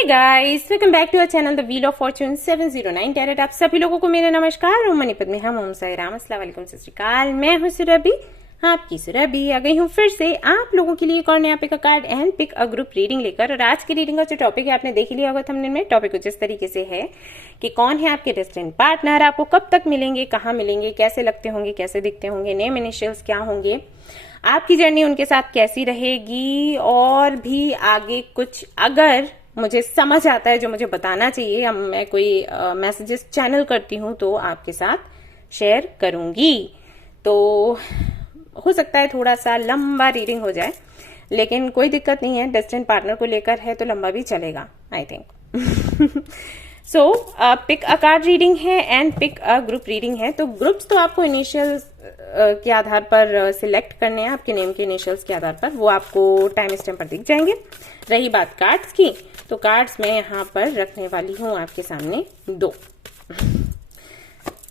Hey guys, welcome back to our channel the wheel of fortune 709 tarot. आप सभी लोगों को मेरा नमस्कार और मणिपत में हम ओम साई राम। अस्सलाम वालेकुम, सत श्री अकाल। मैं हूं सुरभि, आपकी सुरभि आ गई हूं फिर से आप लोगों के लिए एक और नया pick a card and pick a group reading लेकर। और आज की रीडिंग का जो टॉपिक है आपने देख लिया होगा थंबनेल में। टॉपिक कुछ इस तरीके से है कि कौन है आपके डेस्टिन्ड पार्टनर, आपको कब तक मिलेंगे, कहाँ मिलेंगे, कैसे लगते होंगे, कैसे दिखते होंगे, नेम इनिशियल्स क्या होंगे, आपकी जर्नी उनके साथ कैसी रहेगी, और भी आगे कुछ अगर मुझे समझ आता है जो मुझे बताना चाहिए, अब मैं कोई मैसेजेस चैनल करती हूँ तो आपके साथ शेयर करूंगी। तो हो सकता है थोड़ा सा लंबा रीडिंग हो जाए, लेकिन कोई दिक्कत नहीं है। डेस्टिन्ड पार्टनर को लेकर है तो लंबा भी चलेगा I think. So pick a card reading है and pick a group reading है। तो ग्रुप्स तो आपको इनिशियल्स के आधार पर सिलेक्ट करने हैं, आपके नेम के इनिशियल्स के आधार पर, वो आपको टाइम स्टैम्प पर दिख जाएंगे। रही बात कार्ड्स की, तो कार्ड्स मैं यहाँ पर रखने वाली हूँ आपके सामने 2।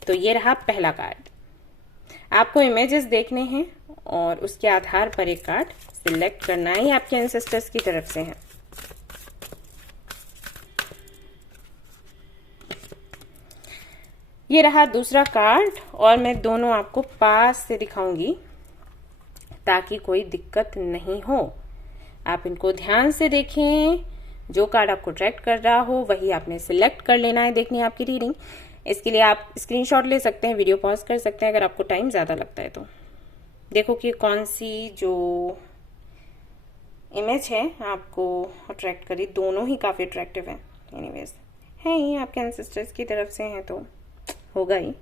तो ये रहा पहला कार्ड। आपको इमेजेस देखने हैं और उसके आधार पर एक कार्ड सिलेक्ट करना है। ये आपके एंसेस्टर्स की तरफ से है। ये रहा दूसरा कार्ड और मैं दोनों आपको पास से दिखाऊंगी ताकि कोई दिक्कत नहीं हो। आप इनको ध्यान से देखें। जो कार्ड आपको अट्रैक्ट कर रहा हो वही आपने सिलेक्ट कर लेना है। देखनी है आपकी रीडिंग। इसके लिए आप स्क्रीनशॉट ले सकते हैं, वीडियो पॉज कर सकते हैं अगर आपको टाइम ज्यादा लगता है तो। देखो कि कौन सी जो इमेज है आपको अट्रैक्ट करी। दोनों ही काफी अट्रैक्टिव है। एनीवेज है ही आपके एंसेस्टर्स की तरफ से हैं तो होगा ही,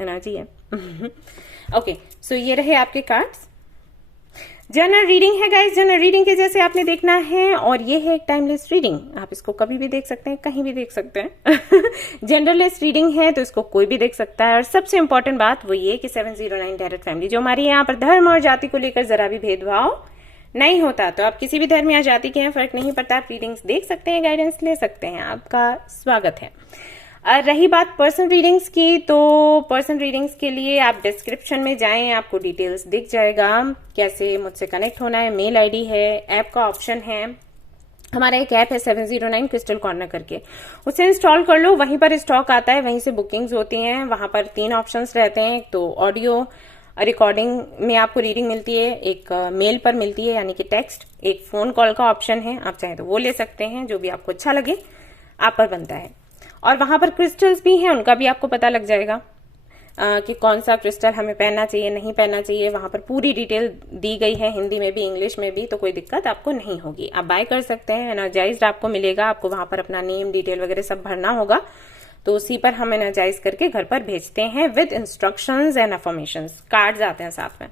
एनर्जी है। ओके, सो ये रहे आपके कार्ड्स। जनरल रीडिंग है गाइस। जनरल रीडिंग के जैसे आपने देखना है, और ये है एक टाइमलेस रीडिंग। आप इसको कभी भी देख सकते हैं, कहीं भी देख सकते हैं। जनरलेस रीडिंग है तो इसको कोई भी देख सकता है। और सबसे इंपॉर्टेंट बात वो ये कि 709 टैरेट फैमिली जो हमारी यहाँ पर धर्म और जाति को लेकर जरा भी भेदभाव नहीं होता। तो आप किसी भी धर्म या जाति के हैं, फर्क नहीं पड़ता। आप रीडिंग्स देख सकते हैं, गाइडेंस ले सकते हैं। आपका स्वागत है। रही बात पर्सनल रीडिंग्स की, तो पर्सनल रीडिंग्स के लिए आप डिस्क्रिप्शन में जाएं, आपको डिटेल्स दिख जाएगा कैसे मुझसे कनेक्ट होना है। मेल आईडी है, ऐप का ऑप्शन है। हमारा एक ऐप है 709 क्रिस्टल कॉर्नर करके, उसे इंस्टॉल कर लो। वहीं पर स्टॉक आता है, वहीं से बुकिंग्स होती हैं। वहां पर 3 ऑप्शंस रहते हैं। तो ऑडियो रिकॉर्डिंग में आपको रीडिंग मिलती है, एक मेल पर मिलती है यानी कि टेक्स्ट, एक फोन कॉल का ऑप्शन है। आप चाहे तो वो ले सकते हैं, जो भी आपको अच्छा लगे आप पर बनता है। और वहां पर क्रिस्टल्स भी हैं, उनका भी आपको पता लग जाएगा कि कौन सा क्रिस्टल हमें पहनना चाहिए, नहीं पहनना चाहिए। वहां पर पूरी डिटेल दी गई है, हिंदी में भी इंग्लिश में भी, तो कोई दिक्कत आपको नहीं होगी। आप बाय कर सकते हैं। एनर्जाइज्ड आपको मिलेगा। आपको वहां पर अपना नेम डिटेल वगैरह सब भरना होगा, तो उसी पर हम एनर्जाइज करके घर पर भेजते हैं with instructions and affirmations. Cards आते हैं साथ में।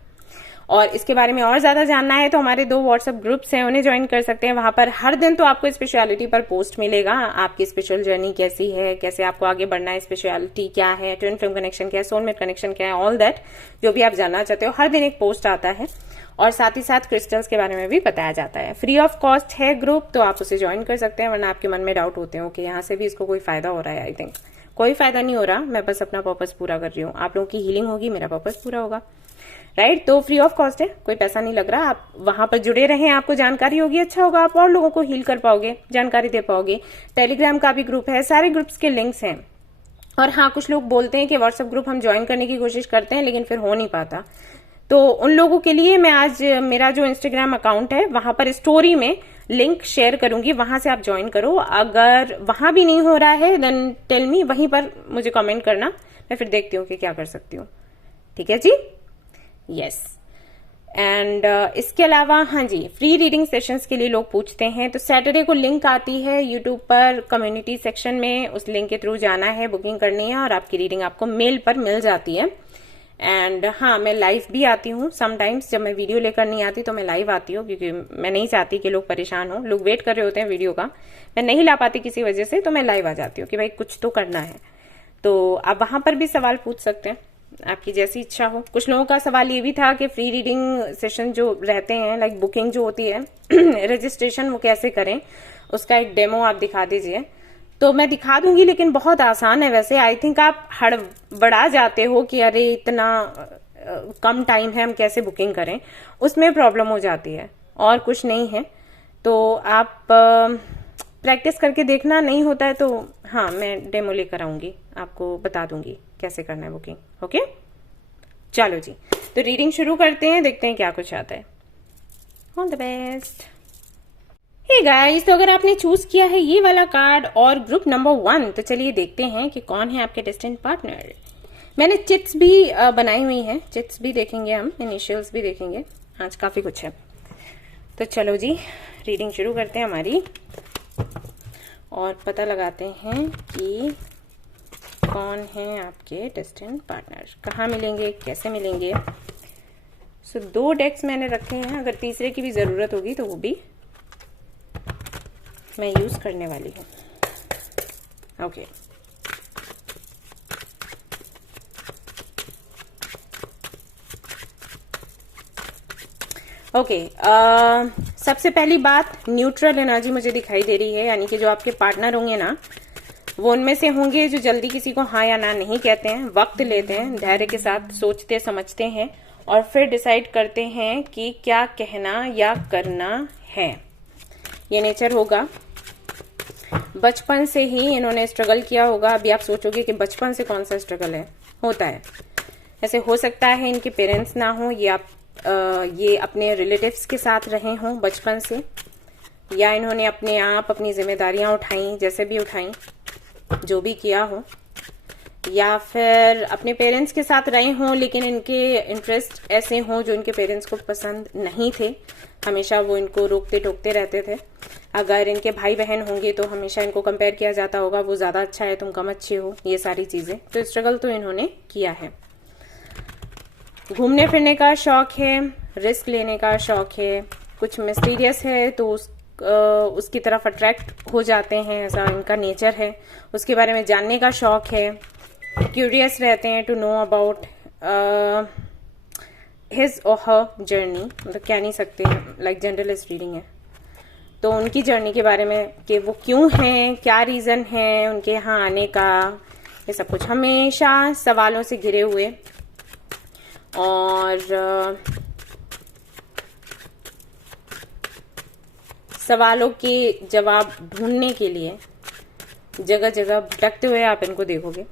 और इसके बारे में और ज्यादा जानना है तो हमारे 2 व्हाट्सएप ग्रुप्स हैं, उन्हें ज्वाइन कर सकते हैं। वहां पर हर दिन तो आपको स्पेशलिटी पर पोस्ट मिलेगा, आपकी स्पेशल जर्नी कैसी है, कैसे आपको आगे बढ़ना है, स्पेशलिटी क्या है, ट्विन फ्लेम कनेक्शन क्या है, सोलमेट कनेक्शन क्या है, ऑल दैट जो भी आप जानना चाहते हो हर दिन एक पोस्ट आता है। और साथ ही साथ क्रिस्टल्स के बारे में भी बताया जाता है। फ्री ऑफ कॉस्ट है ग्रुप, तो आप उसे ज्वाइन कर सकते हैं। वरना आपके मन में डाउट होते हो कि यहाँ से भी इसको कोई फायदा हो रहा है। आई थिंक कोई फायदा नहीं हो रहा, मैं बस अपना पर्पस पूरा कर रही हूँ। आप लोगों की हीलिंग होगी, मेरा पर्पस पूरा होगा, राइट। तो फ्री ऑफ कॉस्ट है, कोई पैसा नहीं लग रहा। आप वहां पर जुड़े रहें, आपको जानकारी होगी, अच्छा होगा, आप और लोगों को हील कर पाओगे, जानकारी दे पाओगे। टेलीग्राम का भी ग्रुप है, सारे ग्रुप्स के लिंक्स हैं। और हाँ, कुछ लोग बोलते हैं कि व्हाट्सएप ग्रुप हम ज्वाइन करने की कोशिश करते हैं लेकिन फिर हो नहीं पाता। तो उन लोगों के लिए मैं आज मेरा जो इंस्टाग्राम अकाउंट है वहां पर स्टोरी में लिंक शेयर करूंगी, वहां से आप ज्वाइन करो। अगर वहां भी नहीं हो रहा है देन टेल मी, वहीं पर मुझे कमेंट करना, मैं फिर देखती हूँ कि क्या कर सकती हूँ। ठीक है जी, यस। एंड इसके अलावा हाँ जी, फ्री रीडिंग सेशंस के लिए लोग पूछते हैं, तो सैटरडे को लिंक आती है यूट्यूब पर कम्युनिटी सेक्शन में। उस लिंक के थ्रू जाना है, बुकिंग करनी है और आपकी रीडिंग आपको मेल पर मिल जाती है। एंड हाँ, मैं लाइव भी आती हूँ समटाइम्स। जब मैं वीडियो लेकर नहीं आती तो मैं लाइव आती हूँ, क्योंकि मैं नहीं चाहती कि लोग परेशान हो। लोग वेट कर रहे होते हैं वीडियो का, मैं नहीं ला पाती किसी वजह से, तो मैं लाइव आ जाती हूँ कि भाई कुछ तो करना है। तो आप वहां पर भी सवाल पूछ सकते हैं, आपकी जैसी इच्छा हो। कुछ लोगों का सवाल ये भी था कि फ्री रीडिंग सेशन जो रहते हैं, लाइक बुकिंग जो होती है रजिस्ट्रेशन, वो कैसे करें, उसका एक डेमो आप दिखा दीजिए। तो मैं दिखा दूंगी, लेकिन बहुत आसान है वैसे। आई थिंक आप हड़बड़ा जाते हो कि अरे इतना कम टाइम है, हम कैसे बुकिंग करें, उसमें प्रॉब्लम हो जाती है, और कुछ नहीं है। तो आप प्रैक्टिस करके देखना, नहीं होता है तो हाँ मैं डेमो लेकर आऊंगी, आपको बता दूंगी कैसे करना है बुकिंग। ओके चलो जी, तो रीडिंग शुरू करते हैं, देखते हैं क्या कुछ आता है। All the best. Hey guys, तो अगर आपने चूज किया है ये वाला कार्ड और ग्रुप नंबर 1, तो चलिए देखते हैं कि कौन है आपके डेस्टिन्ड पार्टनर। मैंने चिट्स भी बनाई हुई हैं, चिट्स भी देखेंगे हम, इनिशियल्स भी देखेंगे, आज काफी कुछ है। तो चलो जी रीडिंग शुरू करते हैं हमारी और पता लगाते हैं कि कौन है आपके डेस्टिन्ड पार्टनर, कहाँ मिलेंगे, कैसे मिलेंगे। सो 2 डेक्स मैंने रखे हैं, अगर तीसरे की भी जरूरत होगी तो वो भी मैं यूज करने वाली हूँ। ओके ओके, सबसे पहली बात, न्यूट्रल एनर्जी मुझे दिखाई दे रही है, यानी कि जो आपके पार्टनर होंगे ना, वो उनमें से होंगे जो जल्दी किसी को हाँ या ना नहीं कहते हैं, वक्त लेते हैं, धैर्य के साथ सोचते समझते हैं और फिर डिसाइड करते हैं कि क्या कहना या करना है। ये नेचर होगा। बचपन से ही इन्होंने स्ट्रगल किया होगा। अभी आप सोचोगे कि बचपन से कौन सा स्ट्रगल है, होता है ऐसे। हो सकता है इनके पेरेंट्स ना हो, ये अपने रिलेटिव्स के साथ रहे हों बचपन से, या इन्होंने अपने आप अपनी जिम्मेदारियां उठाई, जैसे भी उठाई, जो भी किया हो, या फिर अपने पेरेंट्स के साथ रहे हों लेकिन इनके इंटरेस्ट ऐसे हों जो इनके पेरेंट्स को पसंद नहीं थे, हमेशा वो इनको रोकते टोकते रहते थे। अगर इनके भाई बहन होंगे तो हमेशा इनको कंपेयर किया जाता होगा, वो ज्यादा अच्छा है तुम कम अच्छे हो, ये सारी चीजें। तो स्ट्रगल तो इन्होंने किया है। घूमने फिरने का शौक है, रिस्क लेने का शौक है, कुछ मिस्टीरियस है तो उसकी तरफ अट्रैक्ट हो जाते हैं, ऐसा इनका नेचर है। उसके बारे में जानने का शौक है, क्यूरियस रहते हैं टू नो अबाउट हिज और हर जर्नी, मतलब कह नहीं सकते, लाइक जनरलिस्ट रीडिंग है तो उनकी जर्नी के बारे में कि वो क्यों हैं, क्या रीजन है उनके यहाँ आने का, ये सब कुछ हमेशा सवालों से घिरे हुए और सवालों के जवाब ढूंढने के लिए जगह जगह भटकते हुए आप इनको देखोगे।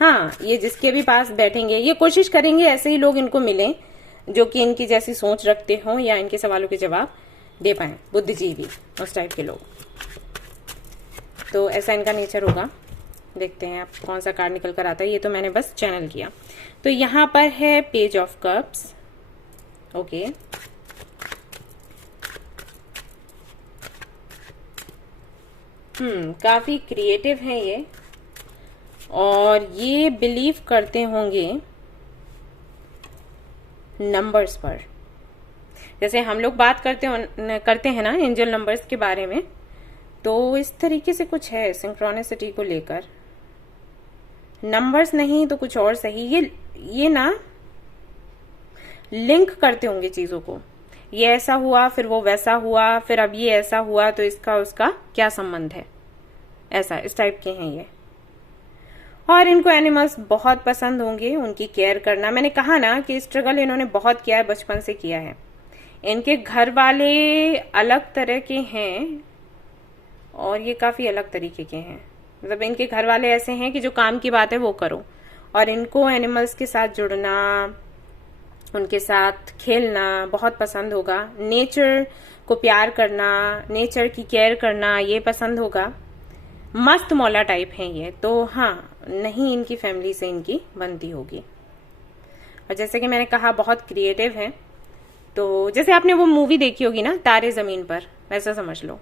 हाँ, ये जिसके भी पास बैठेंगे ये कोशिश करेंगे ऐसे ही लोग इनको मिलें जो कि इनकी जैसी सोच रखते हो या इनके सवालों के जवाब दे पाए, बुद्धिजीवी, उस टाइप के लोग। तो ऐसा इनका नेचर होगा। देखते हैं आप कौन सा कार्ड निकल कर आता है। ये तो मैंने बस चैनल किया। तो यहाँ पर है पेज ऑफ कप्स। ओके, काफी क्रिएटिव है ये और ये बिलीव करते होंगे नंबर्स पर। जैसे हम लोग बात करते हैं ना एंजल नंबर्स के बारे में, तो इस तरीके से कुछ है सिंक्रोनिसिटी को लेकर। नंबर्स नहीं तो कुछ और सही, ये ना लिंक करते होंगे चीजों को। ये ऐसा हुआ, फिर वो वैसा हुआ, फिर अब ये ऐसा हुआ, तो इसका उसका क्या संबंध है, ऐसा इस टाइप के हैं ये। और इनको एनिमल्स बहुत पसंद होंगे, उनकी केयर करना। मैंने कहा ना कि स्ट्रगल इन्होंने बहुत किया है, बचपन से किया है। इनके घर वाले अलग तरह के हैं और ये काफी अलग तरीके के हैं। मतलब इनके घर वाले ऐसे हैं कि जो काम की बात है वो करो, और इनको एनिमल्स के साथ जुड़ना, उनके साथ खेलना बहुत पसंद होगा। नेचर को प्यार करना, नेचर की केयर करना ये पसंद होगा। मस्त मौला टाइप हैं ये तो। हाँ, नहीं इनकी फैमिली से इनकी बनती होगी। और जैसे कि मैंने कहा बहुत क्रिएटिव हैं। तो जैसे आपने वो मूवी देखी होगी ना तारे जमीन पर, वैसा समझ लो।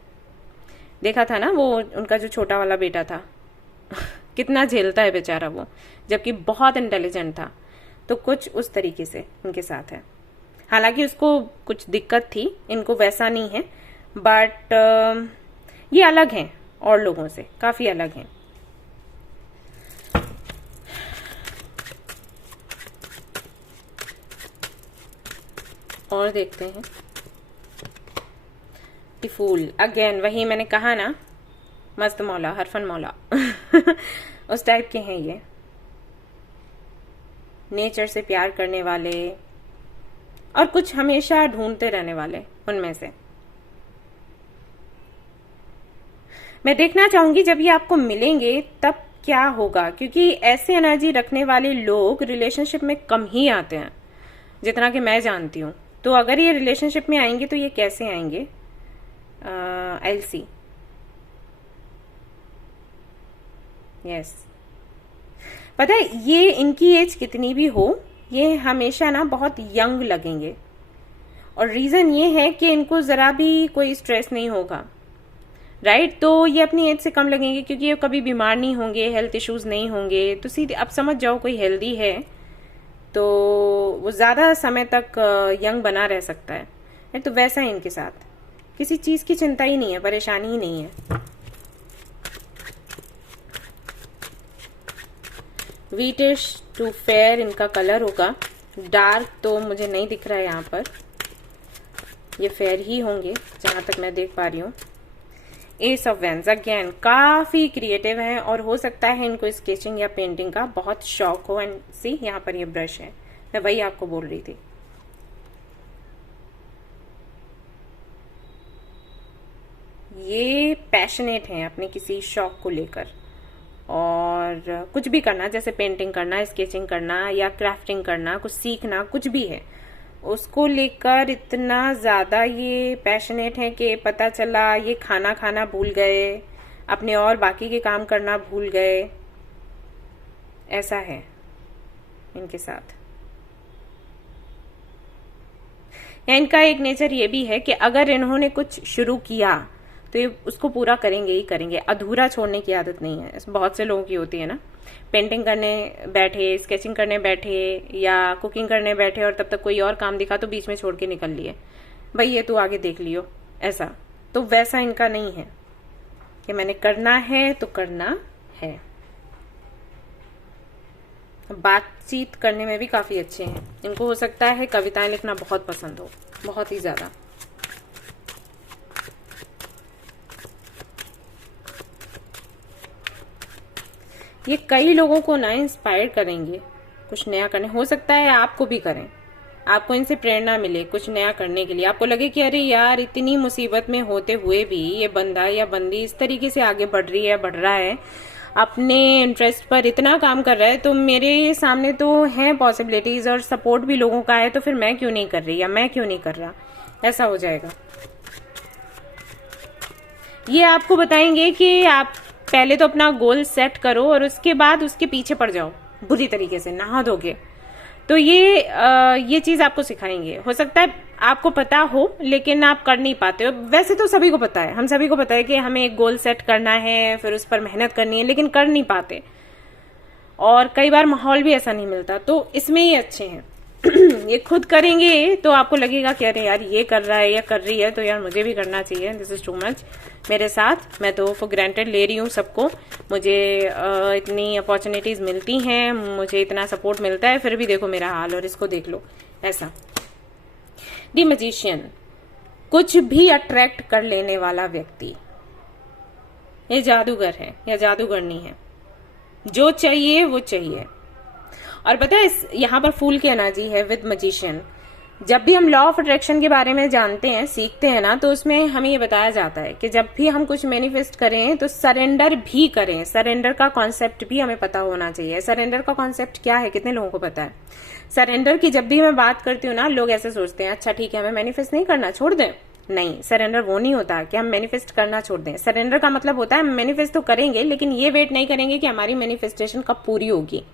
देखा था ना वो उनका जो छोटा वाला बेटा था कितना झेलता है बेचारा वो, जबकि बहुत इंटेलिजेंट था। तो कुछ उस तरीके से उनके साथ है। हालांकि उसको कुछ दिक्कत थी, इनको वैसा नहीं है, बट ये अलग हैं और लोगों से, काफी अलग हैं। और देखते हैं फूल। अगेन वही मैंने कहा ना, मस्त मौला, हरफन मौला उस टाइप के हैं ये। नेचर से प्यार करने वाले और कुछ हमेशा ढूंढते रहने वाले उनमें से। मैं देखना चाहूंगी जब ये आपको मिलेंगे तब क्या होगा, क्योंकि ऐसे एनर्जी रखने वाले लोग रिलेशनशिप में कम ही आते हैं जितना कि मैं जानती हूँ। तो अगर ये रिलेशनशिप में आएंगे तो ये कैसे आएंगे? आई सी। यस, पता है ये इनकी एज कितनी भी हो, ये हमेशा ना बहुत यंग लगेंगे। और रीजन ये है कि इनको जरा भी कोई स्ट्रेस नहीं होगा, राइट? तो ये अपनी एज से कम लगेंगे क्योंकि ये कभी बीमार नहीं होंगे, हेल्थ इश्यूज नहीं होंगे। तो सीधे अब समझ जाओ, कोई हेल्दी है तो वो ज्यादा समय तक यंग बना रह सकता है। तो वैसा है इनके साथ, किसी चीज की चिंता ही नहीं है, परेशानी ही नहीं है। व्हीटिश टू फेयर इनका कलर होगा, डार्क तो मुझे नहीं दिख रहा है यहाँ पर, ये फेयर ही होंगे जहां तक मैं देख पा रही हूँ। एस ऑफ वैंड्स अगेन काफी क्रिएटिव है और हो सकता है इनको स्केचिंग या पेंटिंग का बहुत शौक हो। एंड सी यहाँ पर ये ब्रश है, मैं वही आपको बोल रही थी। ये पैशनेट हैं अपने किसी शौक को लेकर, और कुछ भी करना, जैसे पेंटिंग करना, स्केचिंग करना या क्राफ्टिंग करना, कुछ सीखना, कुछ भी है उसको लेकर इतना ज्यादा ये पैशनेट है कि पता चला ये खाना खाना भूल गए, अपने और बाकी के काम करना भूल गए। ऐसा है इनके साथ। या इनका एक नेचर ये भी है कि अगर इन्होंने कुछ शुरू किया तो ये उसको पूरा करेंगे ही करेंगे, अधूरा छोड़ने की आदत नहीं है। बहुत से लोगों की होती है ना, पेंटिंग करने बैठे, स्केचिंग करने बैठे या कुकिंग करने बैठे और तब तक कोई और काम दिखा तो बीच में छोड़ के निकल लिए, भाई ये तू आगे देख लियो, ऐसा। तो वैसा इनका नहीं है कि मैंने करना है तो करना है। बातचीत करने में भी काफी अच्छे हैं। इनको हो सकता है कविताएं लिखना बहुत पसंद हो, बहुत ही ज्यादा। ये कई लोगों को ना इंस्पायर करेंगे कुछ नया करने। हो सकता है आपको भी करें, आपको इनसे प्रेरणा मिले कुछ नया करने के लिए। आपको लगे कि अरे यार इतनी मुसीबत में होते हुए भी ये बंदा या बंदी इस तरीके से आगे बढ़ रही है, बढ़ रहा है, अपने इंटरेस्ट पर इतना काम कर रहा है, तो मेरे सामने तो है पॉसिबिलिटीज और सपोर्ट भी लोगों का है, तो फिर मैं क्यों नहीं कर रही या मैं क्यों नहीं कर रहा, ऐसा हो जाएगा। ये आपको बताएंगे कि आप पहले तो अपना गोल सेट करो और उसके बाद उसके पीछे पड़ जाओ बुरी तरीके से, नहा धोके। तो ये चीज आपको सिखाएंगे। हो सकता है आपको पता हो लेकिन आप कर नहीं पाते हो। वैसे तो सभी को पता है, हम सभी को पता है कि हमें एक गोल सेट करना है, फिर उस पर मेहनत करनी है, लेकिन कर नहीं पाते। और कई बार माहौल भी ऐसा नहीं मिलता, तो इसमें ये अच्छे हैं। ये खुद करेंगे तो आपको लगेगा कि अरे यार ये कर रहा है या कर रही है तो यार मुझे भी करना चाहिए, दिस इज टू मच मेरे साथ, मैं तो फॉर ग्रांटेड ले रही हूँ सबको, मुझे इतनी अपॉर्चुनिटीज मिलती हैं, मुझे इतना सपोर्ट मिलता है, फिर भी देखो मेरा हाल और इसको देख लो, ऐसा। द मैजिशियन, कुछ भी अट्रैक्ट कर लेने वाला व्यक्ति, ये जादूगर है या जादूगरनी है, जो चाहिए वो चाहिए। और पता है यहाँ पर फूल की एनर्जी है विद मैजिशियन। जब भी हम लॉ ऑफ अट्रैक्शन के बारे में जानते हैं, सीखते हैं ना, तो उसमें हमें ये बताया जाता है कि जब भी हम कुछ मैनिफेस्ट करें तो सरेंडर भी करें। सरेंडर का कॉन्सेप्ट भी हमें पता होना चाहिए। सरेंडर का कॉन्सेप्ट क्या है, कितने लोगों को पता है? सरेंडर की जब भी मैं बात करती हूँ ना, लोग ऐसे सोचते हैं अच्छा ठीक है हमें मैनिफेस्ट नहीं करना, छोड़ दें। नहीं, सरेंडर वो नहीं होता कि हम मैनिफेस्ट करना छोड़ दें। सरेंडर का मतलब होता है मैनिफेस्ट तो करेंगे लेकिन ये वेट नहीं करेंगे कि हमारी मैनिफेस्टेशन कब पूरी होगी,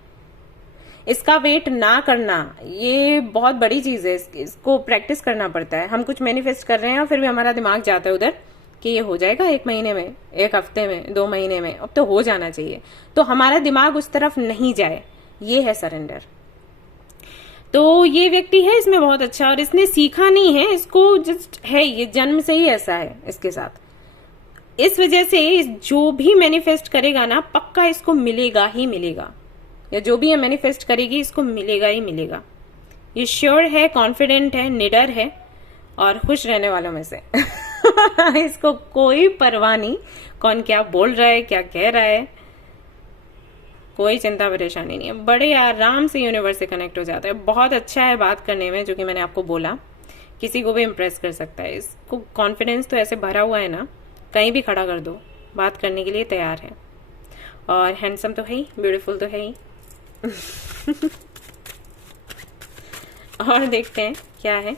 इसका वेट ना करना, ये बहुत बड़ी चीज है। इसको प्रैक्टिस करना पड़ता है। हम कुछ मैनिफेस्ट कर रहे हैं और फिर भी हमारा दिमाग जाता है उधर कि ये हो जाएगा 1 महीने में, 1 हफ्ते में, 2 महीने में, अब तो हो जाना चाहिए। तो हमारा दिमाग उस तरफ नहीं जाए, ये है सरेंडर। तो ये व्यक्ति है इसमें बहुत अच्छा, और इसने सीखा नहीं है, इसको जस्ट है, ये जन्म से ही ऐसा है इसके साथ। इस वजह से जो भी मैनिफेस्ट करेगा ना, पक्का इसको मिलेगा ही मिलेगा, या जो भी ये मैनिफेस्ट करेगी इसको मिलेगा ही मिलेगा। ये श्योर है, कॉन्फिडेंट है, निडर है और खुश रहने वालों में से। इसको कोई परवाह नहीं कौन क्या बोल रहा है, क्या कह रहा है, कोई चिंता परेशानी नहीं है। बड़े आराम से यूनिवर्स से कनेक्ट हो जाता है। बहुत अच्छा है बात करने में, जो कि मैंने आपको बोला, किसी को भी इम्प्रेस कर सकता है। इसको कॉन्फिडेंस तो ऐसे भरा हुआ है ना, कहीं भी खड़ा कर दो, बात करने के लिए तैयार है। और हैंडसम तो है ही, ब्यूटीफुल तो है ही। और देखते हैं क्या है।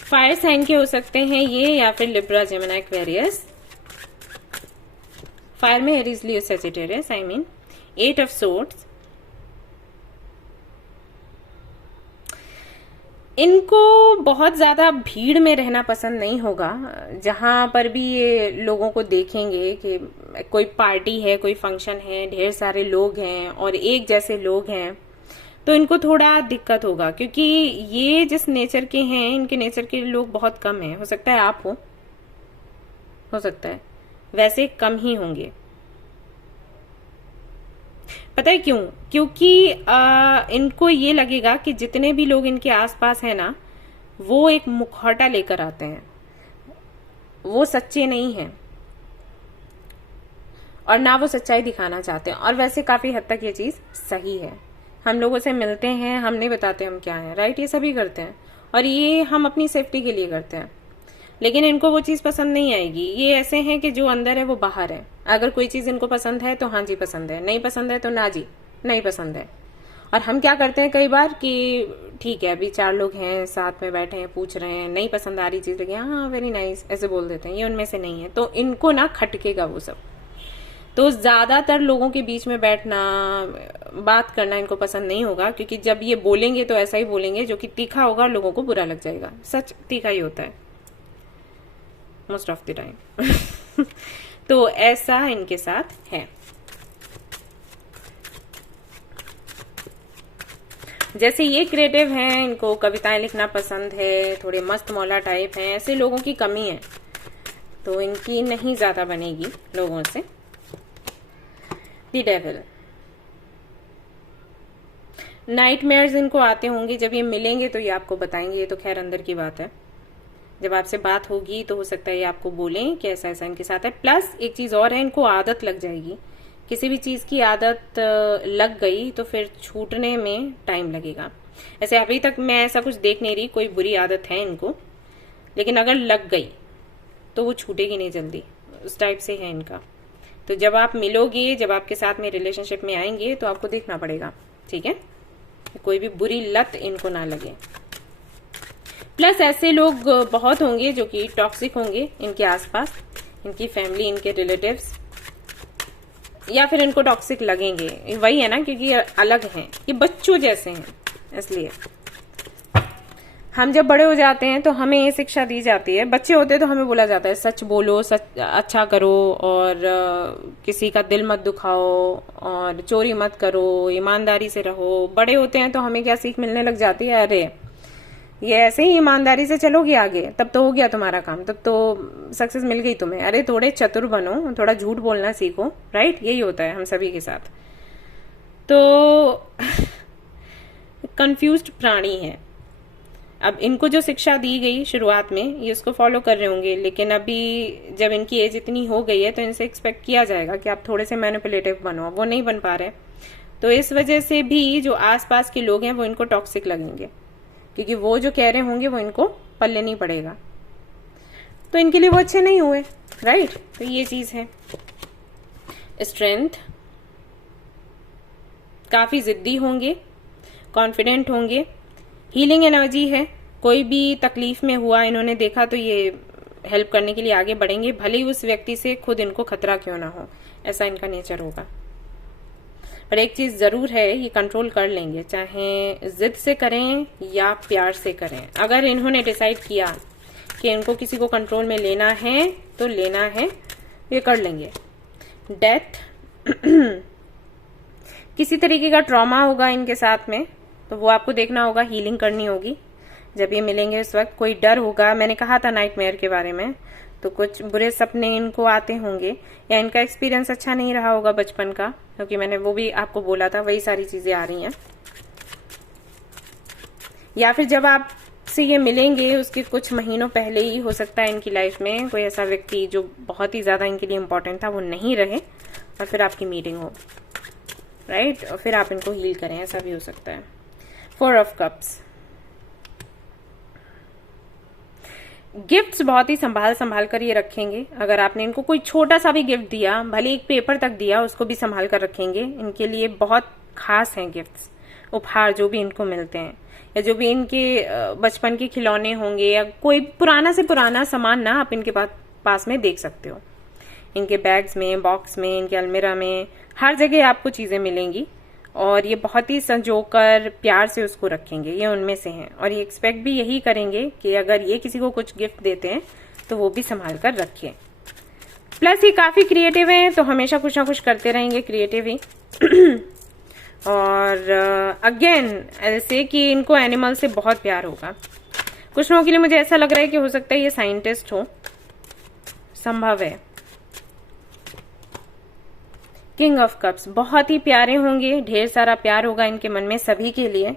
फायर साइन के हो सकते हैं ये, या फिर लिब्रा, जेमिनी, एक्वेरियस। फायर में Aries, Leo, Sagittarius, I mean. 8 of swords. इनको बहुत ज्यादा भीड़ में रहना पसंद नहीं होगा। जहां पर भी ये लोगों को देखेंगे कि कोई पार्टी है, कोई फंक्शन है, ढेर सारे लोग हैं और एक जैसे लोग हैं, तो इनको थोड़ा दिक्कत होगा, क्योंकि ये जिस नेचर के हैं, इनके नेचर के लोग बहुत कम हैं। हो सकता है आप हो सकता है, वैसे कम ही होंगे। पता है क्यों? क्योंकि इनको ये लगेगा कि जितने भी लोग इनके आसपास हैं ना, वो एक मुखौटा लेकर आते हैं, वो सच्चे नहीं हैं और ना वो सच्चाई दिखाना चाहते हैं। और वैसे काफी हद तक ये चीज सही है। हम लोगों से मिलते हैं, हम नहीं बताते हम क्या हैं, राइट? ये सभी करते हैं और ये हम अपनी सेफ्टी के लिए करते हैं। लेकिन इनको वो चीज पसंद नहीं आएगी। ये ऐसे हैं कि जो अंदर है वो बाहर है। अगर कोई चीज इनको पसंद है तो हाँ जी पसंद है, नहीं पसंद है तो ना जी नहीं पसंद है। और हम क्या करते हैं कई बार कि ठीक है, अभी 4 लोग हैं साथ में बैठे हैं, पूछ रहे हैं, नहीं पसंद आ रही चीज लगी, हाँ वेरी नाइस, ऐसे बोल देते हैं। ये उनमें से नहीं है, तो इनको ना खटकेगा वो सब। तो ज्यादातर लोगों के बीच में बैठना, बात करना इनको पसंद नहीं होगा, क्योंकि जब ये बोलेंगे तो ऐसा ही बोलेंगे जो कि तीखा होगा और लोगों को बुरा लग जाएगा। सच तीखा ही होता है मोस्ट ऑफ द टाइम। तो ऐसा इनके साथ है। जैसे ये क्रिएटिव हैं, इनको कविताएं लिखना पसंद है, थोड़े मस्त मौला टाइप हैं, ऐसे लोगों की कमी है, तो इनकी नहीं ज्यादा बनेगी लोगों से। द डेविल, नाइटमेयर्स इनको आते होंगे। जब ये मिलेंगे तो ये आपको बताएंगे, ये तो खैर अंदर की बात है। जब आपसे बात होगी तो हो सकता है ये आपको बोलें कि ऐसा ऐसा इनके साथ है। प्लस एक चीज और है, इनको आदत लग जाएगी। किसी भी चीज की आदत लग गई तो फिर छूटने में टाइम लगेगा। ऐसे अभी तक मैं ऐसा कुछ देख नहीं रही, कोई बुरी आदत है इनको, लेकिन अगर लग गई तो वो छूटेगी नहीं जल्दी, उस टाइप से है इनका। तो जब आप मिलोगे, जब आपके साथ में रिलेशनशिप में आएंगे तो आपको देखना पड़ेगा, ठीक है, कोई भी बुरी लत इनको ना लगे। प्लस ऐसे लोग बहुत होंगे जो कि टॉक्सिक होंगे इनके आसपास, इनकी फैमिली, इनके रिलेटिव्स, या फिर इनको टॉक्सिक लगेंगे। वही है ना, क्योंकि अलग हैं, ये बच्चों जैसे हैं। इसलिए हम जब बड़े हो जाते हैं तो हमें ये शिक्षा दी जाती है, बच्चे होते तो हमें बोला जाता है सच बोलो, सच अच्छा करो, और किसी का दिल मत दुखाओ, और चोरी मत करो, ईमानदारी से रहो। बड़े होते हैं तो हमें क्या सीख मिलने लग जाती है, अरे ये ऐसे ही ईमानदारी से चलोगे आगे तब तो हो गया तुम्हारा काम, तब तो सक्सेस मिल गई तुम्हें। अरे थोड़े चतुर बनो, थोड़ा झूठ बोलना सीखो, राइट? यही होता है हम सभी के साथ। तो कंफ्यूज्ड प्राणी है। अब इनको जो शिक्षा दी गई शुरुआत में, ये उसको फॉलो कर रहे होंगे, लेकिन अभी जब इनकी एज इतनी हो गई है तो इनसे एक्सपेक्ट किया जाएगा कि आप थोड़े से मैनिपुलेटिव बनो। वो नहीं बन पा रहे, तो इस वजह से भी जो आसपास के लोग हैं वो इनको टॉक्सिक लगेंगे, क्योंकि वो जो कह रहे होंगे वो इनको पल्ले नहीं पड़ेगा, तो इनके लिए वो अच्छे नहीं हुए, राइट? तो ये चीज है। स्ट्रेंथ, काफी जिद्दी होंगे, कॉन्फिडेंट होंगे, हीलिंग एनर्जी है। कोई भी तकलीफ में हुआ, इन्होंने देखा तो ये हेल्प करने के लिए आगे बढ़ेंगे, भले ही उस व्यक्ति से खुद इनको खतरा क्यों ना हो। ऐसा इनका नेचर होगा। पर एक चीज जरूर है, ये कंट्रोल कर लेंगे, चाहे जिद से करें या प्यार से करें। अगर इन्होंने डिसाइड किया कि इनको किसी को कंट्रोल में लेना है तो लेना है, ये कर लेंगे। डेथ, किसी तरीके का ट्रॉमा होगा इनके साथ में, तो वो आपको देखना होगा, हीलिंग करनी होगी। जब ये मिलेंगे उस वक्त कोई डर होगा। मैंने कहा था नाइटमेयर के बारे में, तो कुछ बुरे सपने इनको आते होंगे, या इनका एक्सपीरियंस अच्छा नहीं रहा होगा बचपन का, क्योंकि मैंने वो भी आपको बोला था, वही सारी चीजें आ रही हैं। या फिर जब आपसे ये मिलेंगे उसके कुछ महीनों पहले ही हो सकता है इनकी लाइफ में कोई ऐसा व्यक्ति जो बहुत ही ज्यादा इनके लिए इंपॉर्टेंट था वो नहीं रहे, और फिर आपकी मीटिंग हो, राइट? और फिर आप इनको हील करें, ऐसा भी हो सकता है। 4 ऑफ कप्स, गिफ्ट्स बहुत ही संभाल संभाल कर ये रखेंगे। अगर आपने इनको कोई छोटा सा भी गिफ्ट दिया, भले एक पेपर तक दिया, उसको भी संभाल कर रखेंगे। इनके लिए बहुत खास हैं गिफ्ट्स, उपहार जो भी इनको मिलते हैं, या जो भी इनके बचपन के खिलौने होंगे, या कोई पुराना से पुराना सामान ना आप इनके पास में देख सकते हो। इनके बैग्स में, बॉक्स में, इनके अलमीरा में, हर जगह आपको चीजें मिलेंगी। और ये बहुत ही संजोकर प्यार से उसको रखेंगे, ये उनमें से हैं। और ये एक्सपेक्ट भी यही करेंगे कि अगर ये किसी को कुछ गिफ्ट देते हैं तो वो भी संभाल कर रखें। प्लस ये काफी क्रिएटिव हैं, तो हमेशा कुछ ना कुछ करते रहेंगे क्रिएटिव ही। और अगेन ऐसे कि इनको एनिमल से बहुत प्यार होगा। कुछ लोगों के लिए मुझे ऐसा लग रहा है कि हो सकता है ये साइंटिस्ट हो, संभव है। किंग ऑफ कप्स बहुत ही प्यारे होंगे, ढेर सारा प्यार होगा इनके मन में सभी के लिए।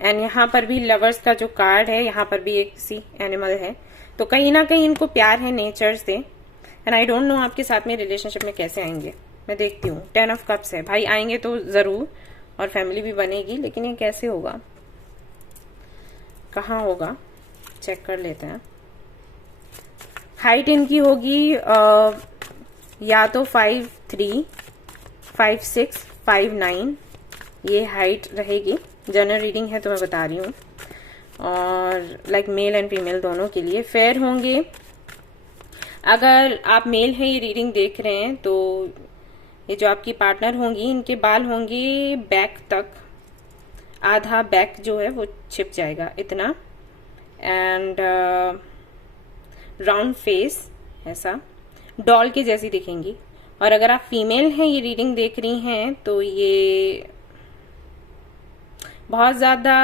एंड यहाँ पर भी लवर्स का जो कार्ड है, यहाँ पर भी एक सी एनिमल है, तो कहीं ना कहीं इनको प्यार है नेचर से। एंड आई डोंट नो आपके साथ में रिलेशनशिप में कैसे आएंगे, मैं देखती हूँ। 10 ऑफ कप्स है, भाई आएंगे तो जरूर और फैमिली भी बनेगी, लेकिन ये कैसे होगा, कहाँ होगा, चेक कर लेते हैं। हाइट इनकी होगी या तो 5'3", 5'6", 5'9", ये हाइट रहेगी। जनरल रीडिंग है तो मैं बता रही हूँ। और लाइक मेल एंड फीमेल दोनों के लिए फेयर होंगे। अगर आप मेल हैं, ये रीडिंग देख रहे हैं, तो ये जो आपकी पार्टनर होंगी, इनके बाल होंगे बैक तक, आधा बैक जो है वो छिप जाएगा इतना। एंड राउंड फेस, ऐसा डॉल के जैसी दिखेंगी। और अगर आप फीमेल हैं, ये रीडिंग देख रही हैं, तो ये बहुत ज्यादा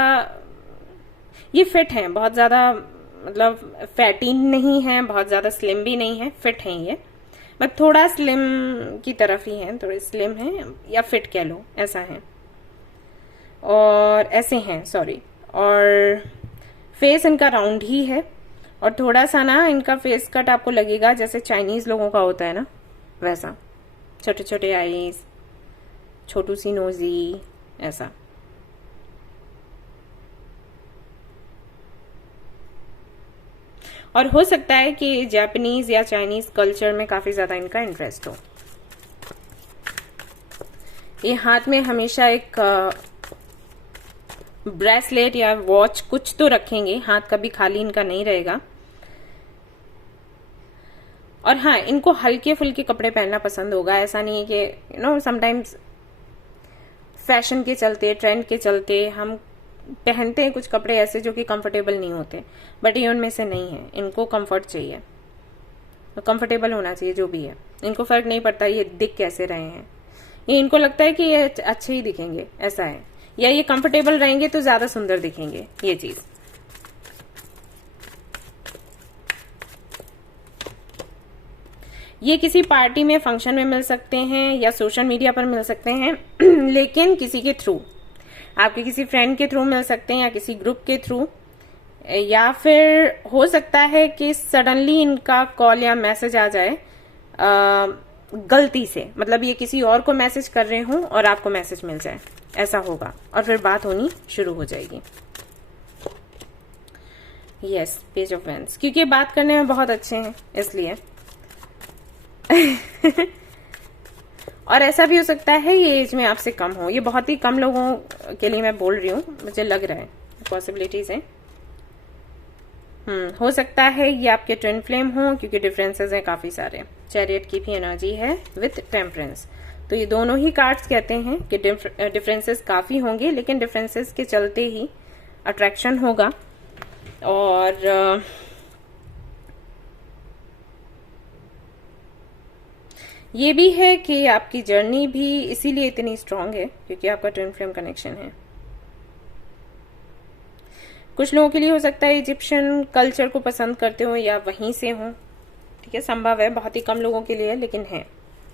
ये फिट हैं, बहुत ज्यादा, मतलब फैटी नहीं है, बहुत ज्यादा स्लिम भी नहीं है, फिट हैं ये। बट थोड़ा स्लिम की तरफ ही है, थोड़े स्लिम है या फिट कह लो, ऐसा है। और ऐसे हैं, सॉरी। और फेस इनका राउंड ही है, और थोड़ा सा ना इनका फेस कट आपको लगेगा जैसे चाइनीज लोगों का होता है ना, वैसा, छोटे छोटे आईज, छोटू सी नोजी, ऐसा। और हो सकता है कि जापानीज या चाइनीज कल्चर में काफी ज्यादा इनका इंटरेस्ट हो। ये हाथ में हमेशा एक ब्रेसलेट या वॉच कुछ तो रखेंगे, हाथ कभी खाली इनका नहीं रहेगा। और हाँ, इनको हल्के फुल्के कपड़े पहनना पसंद होगा। ऐसा नहीं है कि यू नो समटाइम्स फैशन के चलते, ट्रेंड के चलते हम पहनते हैं कुछ कपड़े ऐसे जो कि कंफर्टेबल नहीं होते, बट ये उनमें से नहीं है। इनको कंफर्ट चाहिए, कंफर्टेबल होना चाहिए जो भी है। इनको फर्क नहीं पड़ता ये दिख कैसे रहे हैं, ये इनको लगता है कि ये अच्छे ही दिखेंगे, ऐसा है। या ये कंफर्टेबल रहेंगे तो ज्यादा सुंदर दिखेंगे, ये चीज। ये किसी पार्टी में, फंक्शन में मिल सकते हैं, या सोशल मीडिया पर मिल सकते हैं लेकिन किसी के थ्रू, आपके किसी फ्रेंड के थ्रू मिल सकते हैं, या किसी ग्रुप के थ्रू, या फिर हो सकता है कि सडनली इनका कॉल या मैसेज आ जाए गलती से, मतलब ये किसी और को मैसेज कर रहे हों और आपको मैसेज मिल जाए, ऐसा होगा। और फिर बात होनी शुरू हो जाएगी। यस, पेज ऑफ वैंड्स, क्योंकि बात करने में बहुत अच्छे हैं इसलिए। और ऐसा भी हो सकता है ये एज में आपसे कम हो। ये बहुत ही कम लोगों के लिए मैं बोल रही हूँ, मुझे लग रहा है, पॉसिबिलिटीज हैं। हो सकता है ये आपके ट्विन फ्लेम हो, क्योंकि डिफरेंसेस हैं काफी सारे। चैरियट की भी एनर्जी है विथ टेम्परेंस, तो ये दोनों ही कार्ड्स कहते हैं कि डिफरेंसेस काफी होंगे, लेकिन डिफरेंसेस के चलते ही अट्रैक्शन होगा। और ये भी है कि आपकी जर्नी भी इसीलिए इतनी स्ट्रांग है क्योंकि आपका ट्विन फ्लेम कनेक्शन है। कुछ लोगों के लिए हो सकता है इजिप्शियन कल्चर को पसंद करते हो या वहीं से हो, ठीक है, संभव है। बहुत ही कम लोगों के लिए, लेकिन है,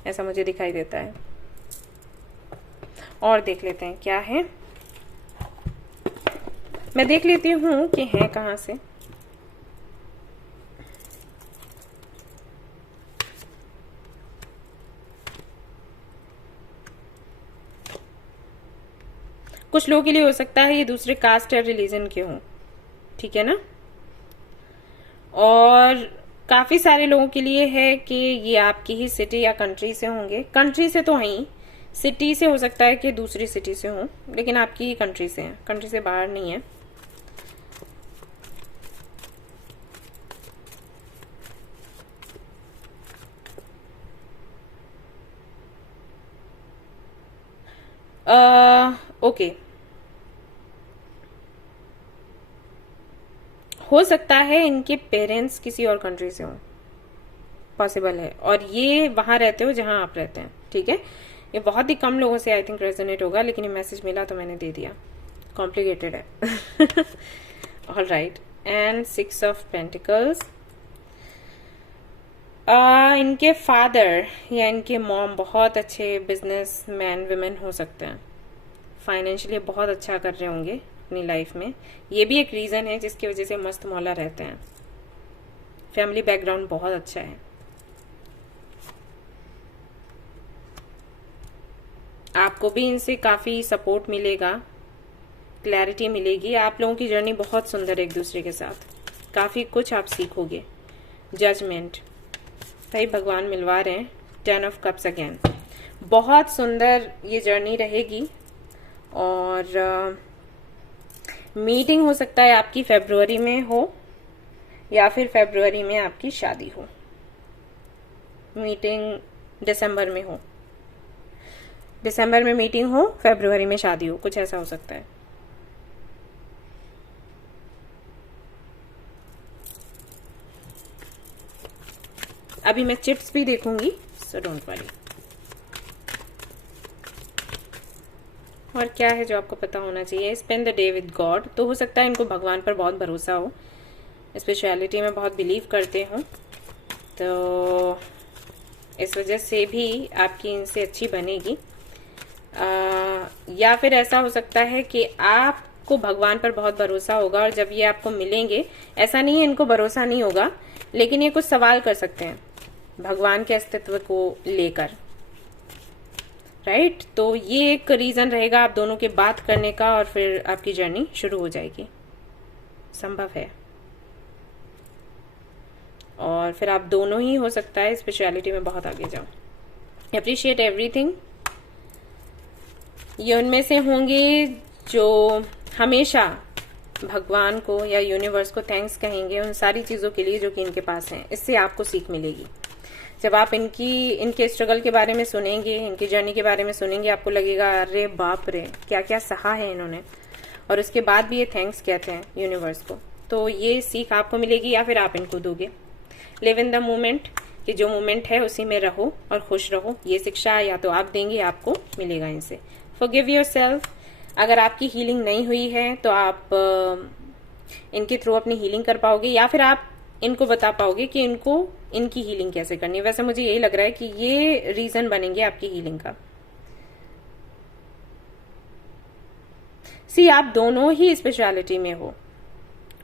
ऐसा मुझे दिखाई देता है। और देख लेते हैं क्या है, मैं देख लेती हूँ कि है कहाँ से। कुछ लोगों के लिए हो सकता है ये दूसरे कास्ट या रिलीजन के हों, ठीक है ना। और काफी सारे लोगों के लिए है कि ये आपकी ही सिटी या कंट्री से होंगे। कंट्री से तो हैं, सिटी से हो सकता है कि दूसरी सिटी से हो, लेकिन आपकी ही कंट्री से है, कंट्री से बाहर नहीं है। ओके, हो सकता है इनके पेरेंट्स किसी और कंट्री से हों, पॉसिबल है, और ये वहां रहते हो जहां आप रहते हैं। ठीक है, ये बहुत ही कम लोगों से आई थिंक रेजोनेट होगा, लेकिन ये मैसेज मिला तो मैंने दे दिया। कॉम्प्लिकेटेड है। All right, and 6 of pentacles. इनके फादर या इनके मॉम बहुत अच्छे बिजनेस मैन विमेन हो सकते हैं, फाइनेंशियली बहुत अच्छा कर रहे होंगे अपनी लाइफ में। ये भी एक रीजन है जिसकी वजह से मस्त मौला रहते हैं। फैमिली बैकग्राउंड बहुत अच्छा है। आपको भी इनसे काफी सपोर्ट मिलेगा, क्लैरिटी मिलेगी। आप लोगों की जर्नी बहुत सुंदर है एक दूसरे के साथ, काफी कुछ आप सीखोगे। जजमेंट, भाई भगवान मिलवा रहे हैं। 10 ऑफ कप्स अगेन, बहुत सुंदर ये जर्नी रहेगी। और मीटिंग हो सकता है आपकी फरवरी में हो या फिर फरवरी में आपकी शादी हो। मीटिंग दिसंबर में हो, दिसंबर में मीटिंग हो, फरवरी में शादी हो, कुछ ऐसा हो सकता है। अभी मैं चिप्स भी देखूंगी, सो डोंट वरी। और क्या है जो आपको पता होना चाहिए? Spend the day with God. तो हो सकता है इनको भगवान पर बहुत भरोसा हो, स्पिरिचुअलिटी में बहुत बिलीव करते हो, तो इस वजह से भी आपकी इनसे अच्छी बनेगी। या फिर ऐसा हो सकता है कि आपको भगवान पर बहुत भरोसा होगा और जब ये आपको मिलेंगे, ऐसा नहीं है इनको भरोसा नहीं होगा, लेकिन ये कुछ सवाल कर सकते हैं भगवान के अस्तित्व को लेकर, राइट? तो ये एक रीजन रहेगा आप दोनों के बात करने का, और फिर आपकी जर्नी शुरू हो जाएगी, संभव है। और फिर आप दोनों ही हो सकता है स्पिरिचुअलिटी में बहुत आगे जाओ। Appreciate everything. ये उनमें से होंगे जो हमेशा भगवान को या यूनिवर्स को थैंक्स कहेंगे उन सारी चीजों के लिए जो कि इनके पास हैं। इससे आपको सीख मिलेगी। जब आप इनके स्ट्रगल के बारे में सुनेंगे, इनकी जर्नी के बारे में सुनेंगे, आपको लगेगा अरे बाप रे क्या क्या सहा है इन्होंने, और उसके बाद भी ये थैंक्स कहते हैं यूनिवर्स को। तो ये सीख आपको मिलेगी या फिर आप इनको दोगे। लिव इन द मोमेंट, कि जो मोमेंट है उसी में रहो और खुश रहो। ये शिक्षा या तो आप देंगे, आपको मिलेगा इनसे। Forgive yourself. अगर आपकी हीलिंग नहीं हुई है तो आप इनके थ्रू अपनी हीलिंग कर पाओगे, या फिर आप इनको बता पाओगे कि इनको इनकी हीलिंग कैसे करनी है। वैसे मुझे यही लग रहा है कि ये रीजन बनेंगे आपकी हीलिंग का। सी, आप दोनों ही स्पिरिचुअलिटी में हो,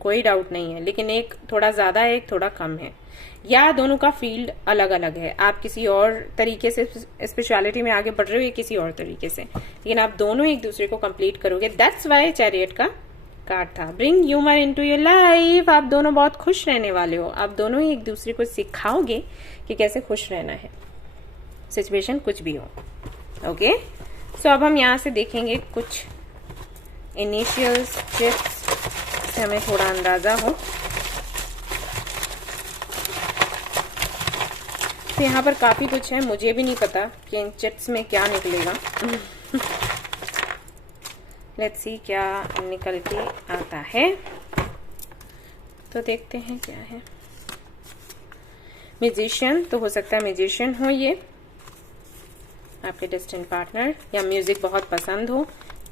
कोई डाउट नहीं है, लेकिन एक थोड़ा ज्यादा है, एक थोड़ा कम है, या दोनों का फील्ड अलग अलग है। आप किसी और तरीके से स्पिरिचुअलिटी में आगे बढ़ रहे हो या किसी और तरीके से, लेकिन आप दोनों एक दूसरे को कंप्लीट करोगे। दैट्स वाई चैरियट का कार्ड था। Bring humour into your life. आप दोनों बहुत खुश रहने वाले हो। आप दोनों ही एक दूसरे को सिखाओगे कि कैसे खुश रहना है, सिचुएशन कुछ भी हो। ओके, सो अब हम यहाँ से देखेंगे कुछ इनिशियल स्टेप्स से हमें थोड़ा अंदाजा हो। तो यहाँ पर काफी कुछ है, मुझे भी नहीं पता कि इन चिट्स में क्या निकलेगा। लेट्स सी क्या निकल के आता है, तो देखते हैं क्या है। म्यूजिशियन, तो हो सकता है म्यूजिशियन हो ये आपके डेस्टिन्ड पार्टनर, या म्यूजिक बहुत पसंद हो।